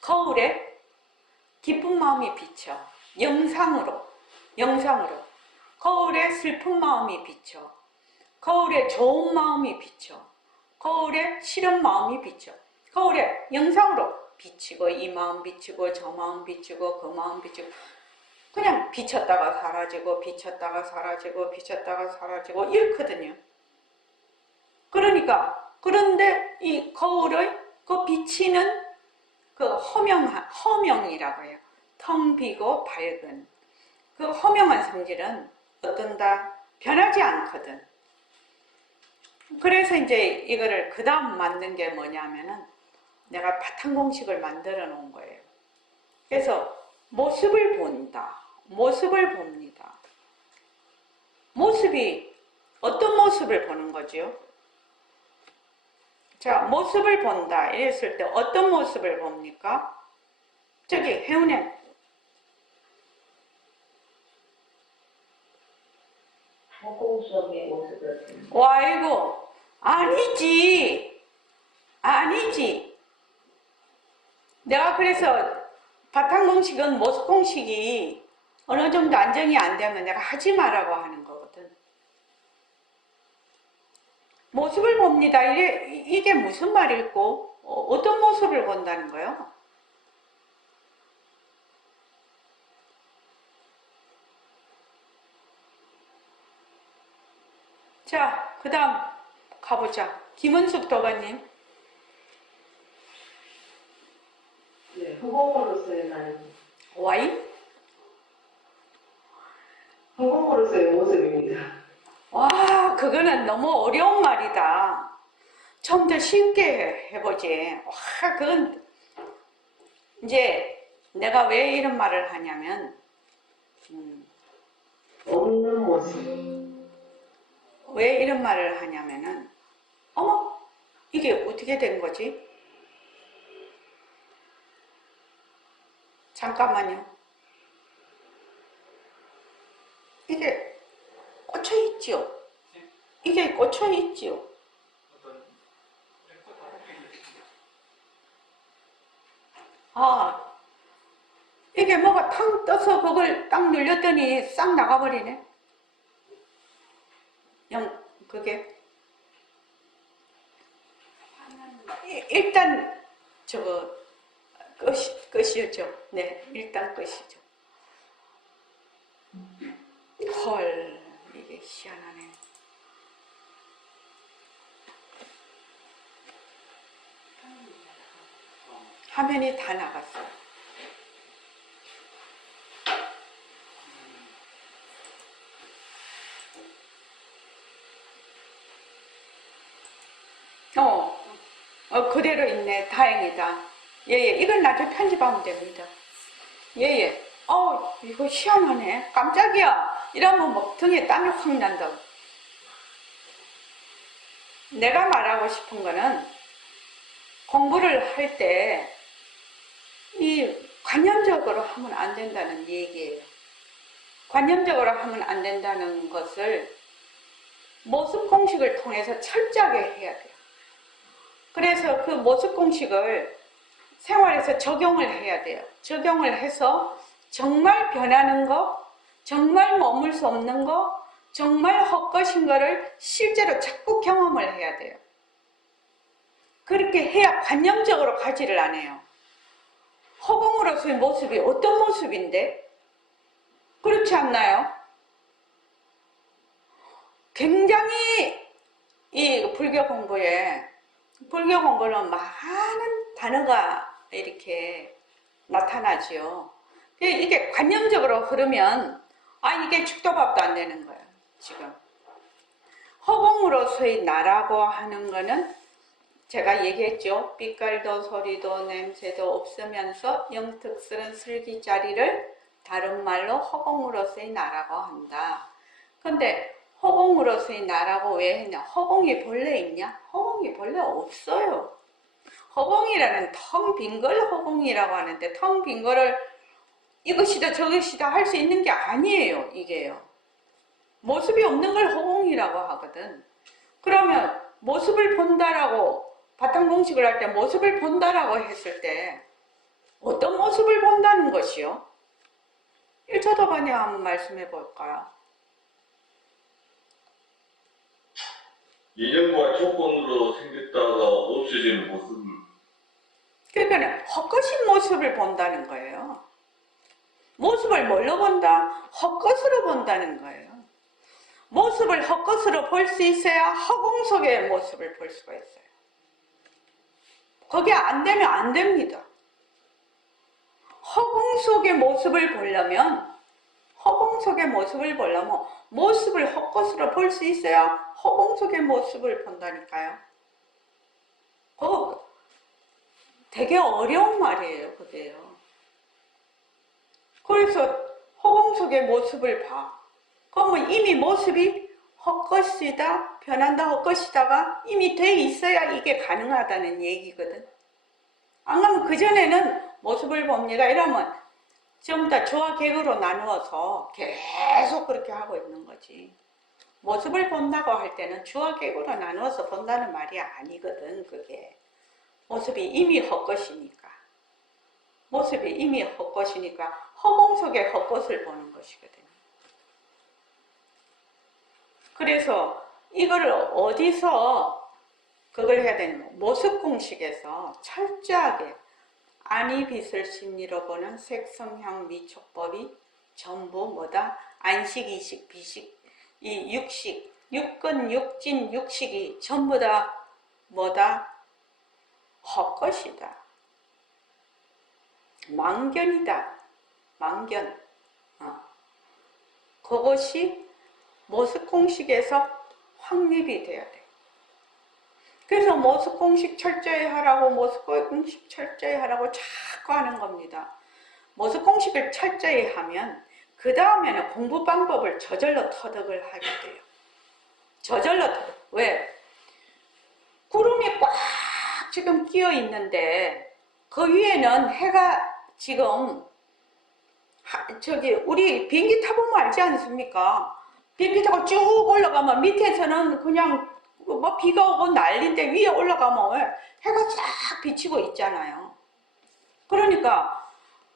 거울에 기쁜 마음이 비쳐 영상으로 거울에 슬픈 마음이 비쳐 거울에 좋은 마음이 비쳐 거울에 싫은 마음이 비쳐 거울에 영상으로 비치고 이 마음 비치고 저 마음 비치고 그 마음 비치고 그냥 비쳤다가 사라지고 비쳤다가 사라지고 비쳤다가 사라지고 이렇거든요. 그런데 이 거울의 그 비치는 그 허명이라고 해요. 텅 비고 밝은 그 허명한 성질은 어떤다? 변하지 않거든. 그래서 이제 이거를 그 다음 만든 게 뭐냐면은 내가 바탕공식을 만들어 놓은 거예요. 그래서 모습을 봅니다. 모습이 어떤 모습을 보는 거죠? 자, 모습을 본다 이랬을 때 어떤 모습을 봅니까? 저기 혜은이 허공 속의 모습을 봅니다. 와이고 아니지 내가 그래서 바탕공식은 모습공식이 어느 정도 안정이 안 되면 내가 하지 말라고 하는 거거든. 모습을 봅니다. 이게 무슨 말일고 어떤 모습을 본다는 거예요? 자, 그 다음 가보자. 김은숙 도가님. 네, 허공으로서의 나는 와이? 허공으로서의 모습입니다. 와, 그거는 너무 어려운 말이다. 좀 더 쉽게 해보지. 와, 그건 이제 내가 왜 이런 말을 하냐면 없는 모습. 왜 이런 말을 하냐면은 어머, 이게 어떻게 된 거지? 잠깐만요. 이게 꽂혀 있지요? 이게 꽂혀 있지요? 아, 이게 뭐가 탕 떠서 그걸 딱 눌렸더니 싹 나가버리네. 그게 일단 저거 끝이죠. 네, 일단 끝이죠. 헐, 이게 희한하네. 화면이 다 나갔어요. 그대로 있네. 다행이다. 예예, 이건 나중에 편집하면 됩니다. 예예. 이거 희한하네. 깜짝이야. 이러면 뭐 등에 땀이 확 난다. 내가 말하고 싶은 거는 공부를 할 때 이 관념적으로 하면 안 된다는 얘기예요. 관념적으로 하면 안 된다는 것을 모습 공식을 통해서 철저하게 해야 돼요. 그래서 그 모습 공식을 생활에서 적용을 해야 돼요. 적용을 해서 정말 변하는 거, 정말 머물 수 없는 거, 정말 헛것인 거를 실제로 자꾸 경험을 해야 돼요. 그렇게 해야 관념적으로 가지를 안 해요. 허공으로서의 모습이 어떤 모습인데? 그렇지 않나요? 굉장히 이 불교 공부는 많은 단어가 이렇게 나타나지요. 이게 관념적으로 흐르면 이게 죽도밥도 안 되는 거예요. 지금 허공으로서의 나라고 하는 거는 제가 얘기했죠. 빛깔도 소리도 냄새도 없으면서 영특스런 슬기자리를 다른 말로 허공으로서의 나라고 한다. 근데 허공으로서의 나라고 왜 했냐? 허공이 본래 있냐? 허공이 본래 없어요. 허공이라는 텅 빈 걸 허공이라고 하는데 텅 빈 거를 이것이다 저것이다 할 수 있는 게 아니에요. 이게요. 모습이 없는 걸 허공이라고 하거든. 그러면 모습을 본다라고 바탕공식을 할 때 모습을 본다라고 했을 때 어떤 모습을 본다는 것이요? 1차 답안에 한번 말씀해 볼까요? 인연과 조건으로 생겼다가 없어지는 모습을. 그러니까 헛것인 모습을 본다는 거예요. 모습을 뭘로 본다? 헛것으로 본다는 거예요. 모습을 헛것으로 볼 수 있어야 허공 속의 모습을 볼 수가 있어요. 거기 안 되면 안 됩니다. 허공 속의 모습을 보려면 모습을 헛것으로 볼 수 있어야 허공 속의 모습을 본다니까요. 되게 어려운 말이에요, 그게요. 그래서 허공 속의 모습을 봐. 그러면 이미 모습이 헛것이다, 변한다, 헛것이다가 이미 돼 있어야 이게 가능하다는 얘기거든. 안 그러면 그전에는 모습을 봅니다 이러면 전부 다 조와 객으로 나누어서 계속 그렇게 하고 있는 거지. 모습을 본다고 할 때는 주와 객으로 나누어서 본다는 말이 아니거든. 그게 모습이 이미 헛것이니까 허공 속의 헛것을 보는 것이거든요. 그래서 이거를 어디서 그걸 해야 되냐면 모습 공식에서 철저하게 안이 빛을 심리로 보는 색성향 미촉법이 전부 뭐다? 안식, 이식, 비식, 이 육식, 육근, 육진, 육식이 전부 다 뭐다? 헛것이다. 망견이다. 망견. 그것이 모습 공식에서 확립이 돼야 돼. 그래서 모습 공식 철저히 하라고 자꾸 하는 겁니다. 모습 공식을 철저히 하면 그 다음에는 공부 방법을 저절로 터득을 하게 돼요. 왜? 구름이 꽉 지금 끼어 있는데 그 위에는 해가 지금 우리 비행기 타보면 알지 않습니까? 비행기 타고 쭉 올라가면 밑에서는 그냥 뭐 비가 오고 난리인데 위에 올라가면 해가 쫙 비치고 있잖아요. 그러니까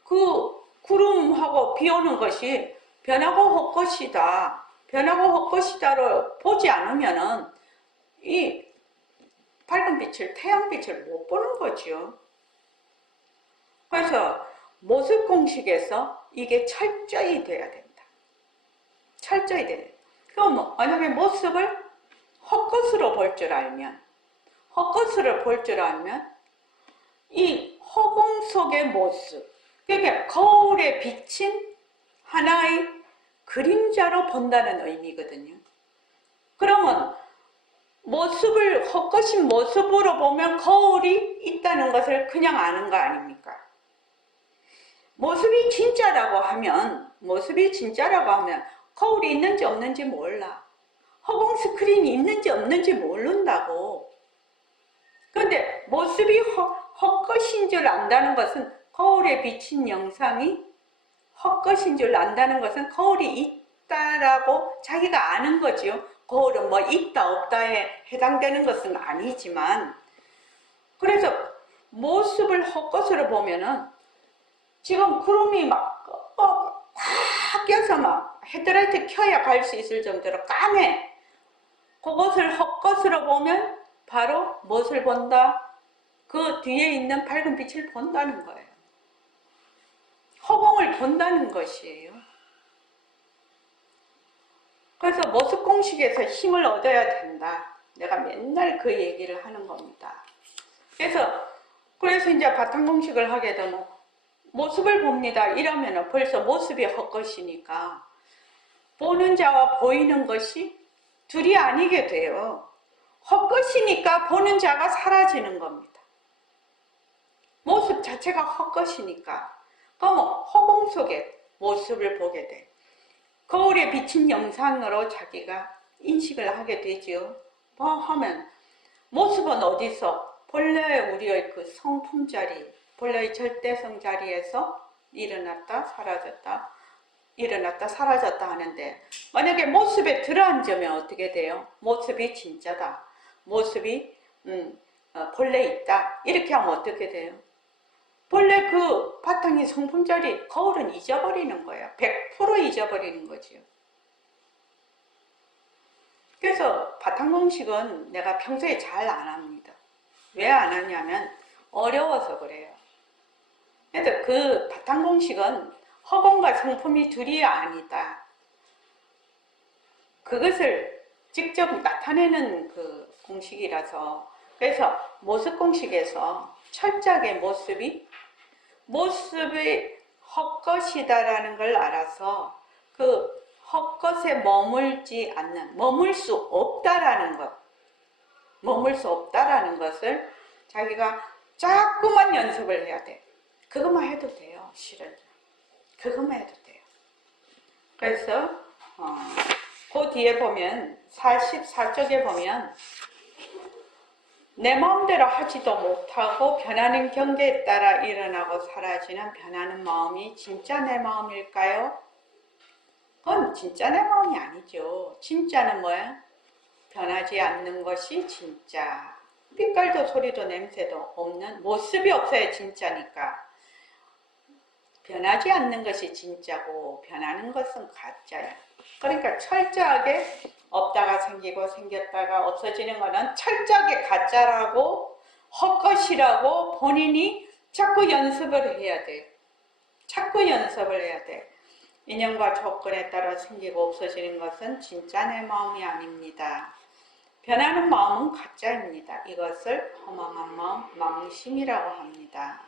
그 구름하고 비 오는 것이 변하고 헛것이다. 변하고 헛것이다를 보지 않으면은 이 밝은 빛을, 태양빛을 못 보는 거죠. 그래서 모습 공식에서 이게 철저히 돼야 된다. 철저히 돼야 된다. 그럼 만약에 모습을 헛것으로 볼 줄 알면, 헛것으로 볼 줄 알면 이 허공 속의 모습, 그러니까 거울에 비친 하나의 그림자로 본다는 의미거든요. 그러면 모습을 헛것인 모습으로 보면 거울이 있다는 것을 그냥 아는 거 아닙니까? 모습이 진짜라고 하면 거울이 있는지 없는지 몰라. 허공 스크린이 있는지 없는지 모른다고. 그런데 모습이 헛것인 줄 안다는 것은 거울에 비친 영상이 헛것인 줄 안다는 것은 거울이 있다라고 자기가 아는 거지요. 거울은 뭐 있다 없다에 해당되는 것은 아니지만, 그래서 모습을 헛것으로 보면은 지금 구름이 막 껴서 막 헤드라이트 켜야 갈 수 있을 정도로 까매. 그것을 헛것으로 보면 바로 무엇을 본다? 그 뒤에 있는 밝은 빛을 본다는 거예요. 허공을 본다는 것이에요. 그래서 모습 공식에서 힘을 얻어야 된다. 내가 맨날 그 얘기를 하는 겁니다. 그래서 이제 바탕 공식을 하게 되면 모습을 봅니다. 이러면 벌써 모습이 헛것이니까 보는 자와 보이는 것이 둘이 아니게 돼요. 헛것이니까 보는 자가 사라지는 겁니다. 모습 자체가 헛것이니까. 그럼 허공 속에 모습을 보게 돼. 거울에 비친 영상으로 자기가 인식을 하게 되죠. 뭐 하면 모습은 어디서? 본래 우리의 그 성품 자리, 본래의 절대성 자리에서 일어났다 사라졌다, 일어났다 사라졌다 하는데, 만약에 모습에 들어앉으면 어떻게 돼요? 모습이 진짜다, 모습이 본래 있다, 이렇게 하면 어떻게 돼요? 본래 그 바탕이 성품 자리, 거울은 잊어버리는 거예요. 100% 잊어버리는 거지요. 그래서 바탕 공식은 내가 평소에 잘 안 합니다. 왜 안 하냐면 어려워서 그래요. 그래서 그 바탕 공식은 허공과 성품이 둘이 아니다. 그것을 직접 나타내는 그 공식이라서, 그래서 모습 공식에서 철저하게 모습이 헛것이다라는 걸 알아서 그 헛것에 머물지 않는, 머물 수 없다라는 것, 머물 수 없다라는 것을 자기가 자꾸만 연습을 해야 돼. 그것만 해도 돼요, 실은. 그것만 해도 돼요. 그래서 그 뒤에 보면 44쪽에 보면 내 마음대로 하지도 못하고 변하는 경계에 따라 일어나고 사라지는 변하는 마음이 진짜 내 마음일까요? 그건 진짜 내 마음이 아니죠. 진짜는 뭐야? 변하지 않는 것이 진짜. 빛깔도 소리도 냄새도 없는, 모습이 없어야 진짜니까. 변하지 않는 것이 진짜고 변하는 것은 가짜야. 그러니까 철저하게 없다가 생기고 생겼다가 없어지는 거는 철저하게 가짜라고, 헛것이라고 본인이 자꾸 연습을 해야 돼. 자꾸 연습을 해야 돼. 인연과 조건에 따라 생기고 없어지는 것은 진짜 내 마음이 아닙니다. 변하는 마음은 가짜입니다. 이것을 허망한 마음, 망심이라고 합니다.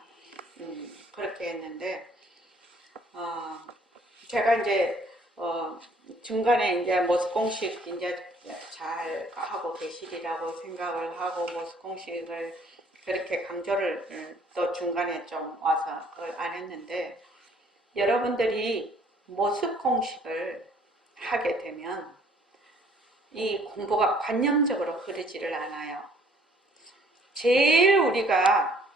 그렇게 했는데, 제가 이제 중간에 이제 모습 공식 이제 잘 하고 계시리라고 생각을 하고 모습 공식을 그렇게 강조를 또 중간에 좀 와서 그걸 안 했는데, 여러분들이 모습 공식을 하게 되면 이 공부가 관념적으로 흐르지를 않아요. 제일 우리가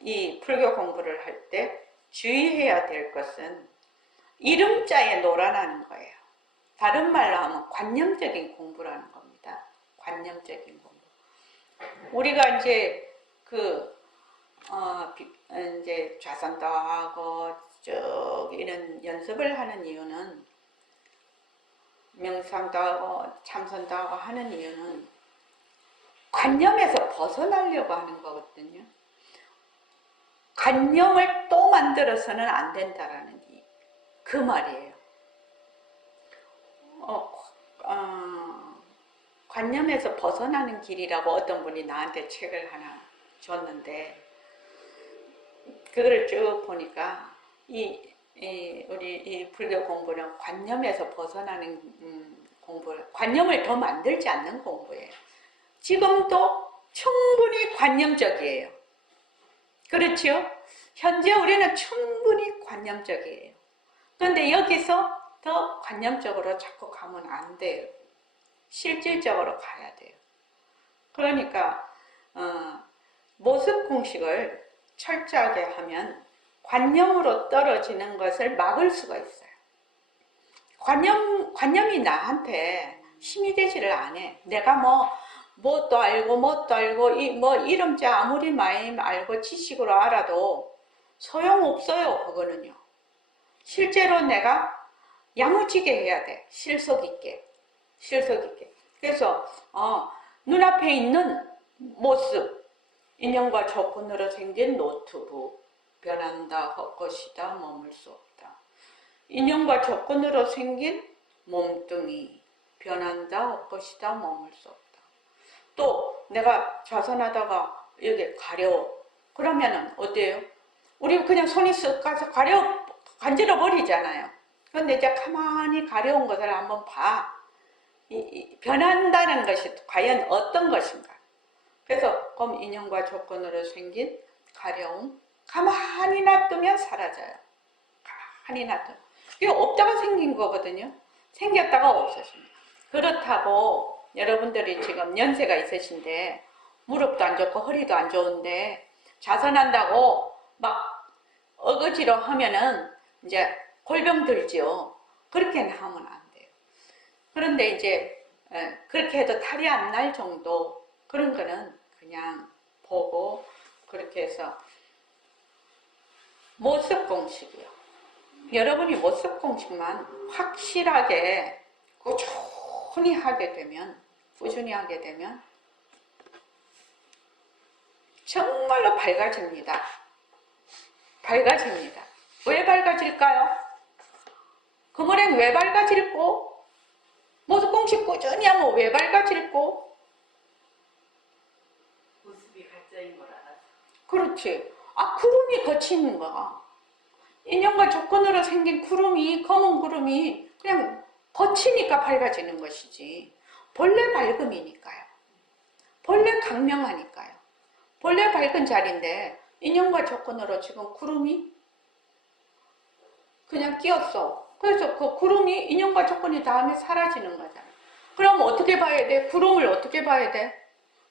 이 불교 공부를 할 때 주의해야 될 것은 이름자에 놀아나는 거예요. 다른 말로 하면 관념적인 공부라는 겁니다. 관념적인 공부. 우리가 이제 이제 좌선도 하고 쭉 이런 연습을 하는 이유는 명상도 하고 참선도 하고 하는 이유는 관념에서 벗어나려고 하는 거거든요. 관념을 또 만들어서는 안 된다라는 그 말이에요. 관념에서 벗어나는 길이라고 어떤 분이 나한테 책을 하나 줬는데 그거를 쭉 보니까 우리 이 불교 공부는 관념에서 벗어나는 공부, 관념을 더 만들지 않는 공부예요. 지금도 충분히 관념적이에요. 그렇죠? 현재 우리는 충분히 관념적이에요. 그런데 여기서 더 관념적으로 자꾸 가면 안 돼요. 실질적으로 가야 돼요. 그러니까 모습 공식을 철저하게 하면 관념으로 떨어지는 것을 막을 수가 있어요. 관념이 나한테 힘이 되지를 않아. 내가 뭣도 알고 이름자 아무리 많이 알고 지식으로 알아도 소용없어요. 그거는요. 실제로 내가 야무지게 해야 돼. 실속 있게. 그래서 눈앞에 있는 모습, 인연과 조건으로 생긴 노트북, 변한다, 헛것이다, 머물 수 없다. 인연과 조건으로 생긴 몸뚱이, 변한다, 헛것이다, 머물 수 없다. 또 내가 좌선하다가 여기 가려워. 그러면은 어때요? 우리 그냥 손이 쓱 가서 간지러 버리잖아요. 그런데 이제 가만히 가려운 것을 한번 봐. 변한다는 것이 과연 어떤 것인가? 그래서 그럼 인연과 조건으로 생긴 가려움, 가만히 놔두면 사라져요. 가만히 놔두면. 이게 없다가 생긴 거거든요. 생겼다가 없어집니다. 그렇다고 여러분들이 지금 연세가 있으신데 무릎도 안 좋고 허리도 안 좋은데 좌선한다고 막 어거지로 하면은 이제 골병 들지요. 그렇게는 하면 안 돼요. 그런데 이제 그렇게 해도 탈이 안 날 정도 그런 거는 그냥 보고 그렇게 해서 모습 공식이요. 여러분이 모습 공식만 확실하게 꾸준히 하게 되면 정말로 밝아집니다. 왜 밝아질까요? 그물엔 왜 밝아질고? 모습 공식 꾸준히 하면 왜 밝아질고? 모습이 가짜인 걸 알아서. 그렇지. 구름이 거치는 거야. 인연과 조건으로 생긴 검은 구름이 그냥 거치니까 밝아지는 것이지. 본래 밝음이니까요. 본래 강명하니까요. 본래 밝은 자리인데 인연과 조건으로 지금 구름이 그냥 끼었어. 그래서 그 구름이 인연과 조건이 다음에 사라지는 거잖아. 그럼 어떻게 봐야 돼? 구름을 어떻게 봐야 돼?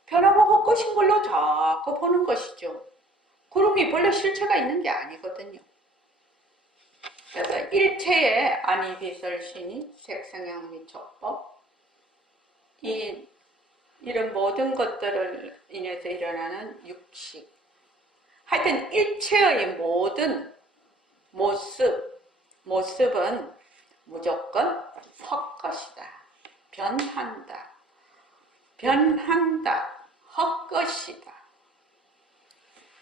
변하고 헛것인 걸로 자꾸 보는 것이죠. 구름이 본래 실체가 있는 게 아니거든요. 그래서 일체의 아니비설신이 색성향 미촉법 이런 모든 것들을 인해서 일어나는 육식 하여튼 일체의 모든 모습은 무조건 헛것이다. 변한다. 헛것이다.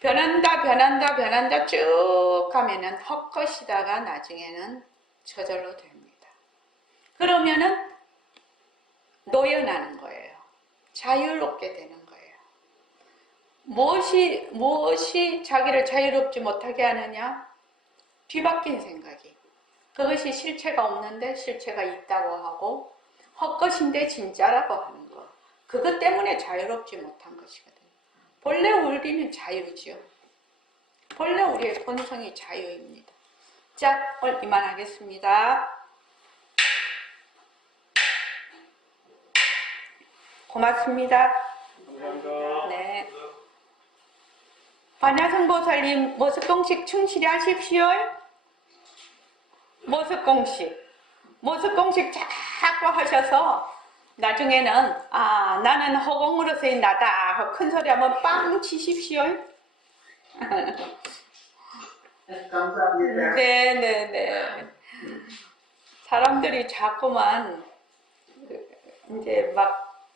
변한다 쭉 가면은 헛것이다가 나중에는 저절로 됩니다. 그러면은 노연하는 거예요. 자유롭게 되는 거예요. 무엇이 자기를 자유롭지 못하게 하느냐? 뒤바뀐 생각이. 그것이 실체가 없는데 실체가 있다고 하고 헛것인데 진짜라고 하는 거. 그것 때문에 자유롭지 못한 것이거든요. 본래 우리는 자유죠. 본래 우리의 본성이 자유입니다. 자, 오늘 이만하겠습니다. 고맙습니다. 감사합니다. 네. 반야성보살님 모습공식 충실히 하십시오. 모습공식 자꾸 하셔서 나중에는 나는 허공으로서의 나다 하고 큰 소리 한번 빵 치십시오. 감사합니다. 네네네. 사람들이 자꾸만 이제 막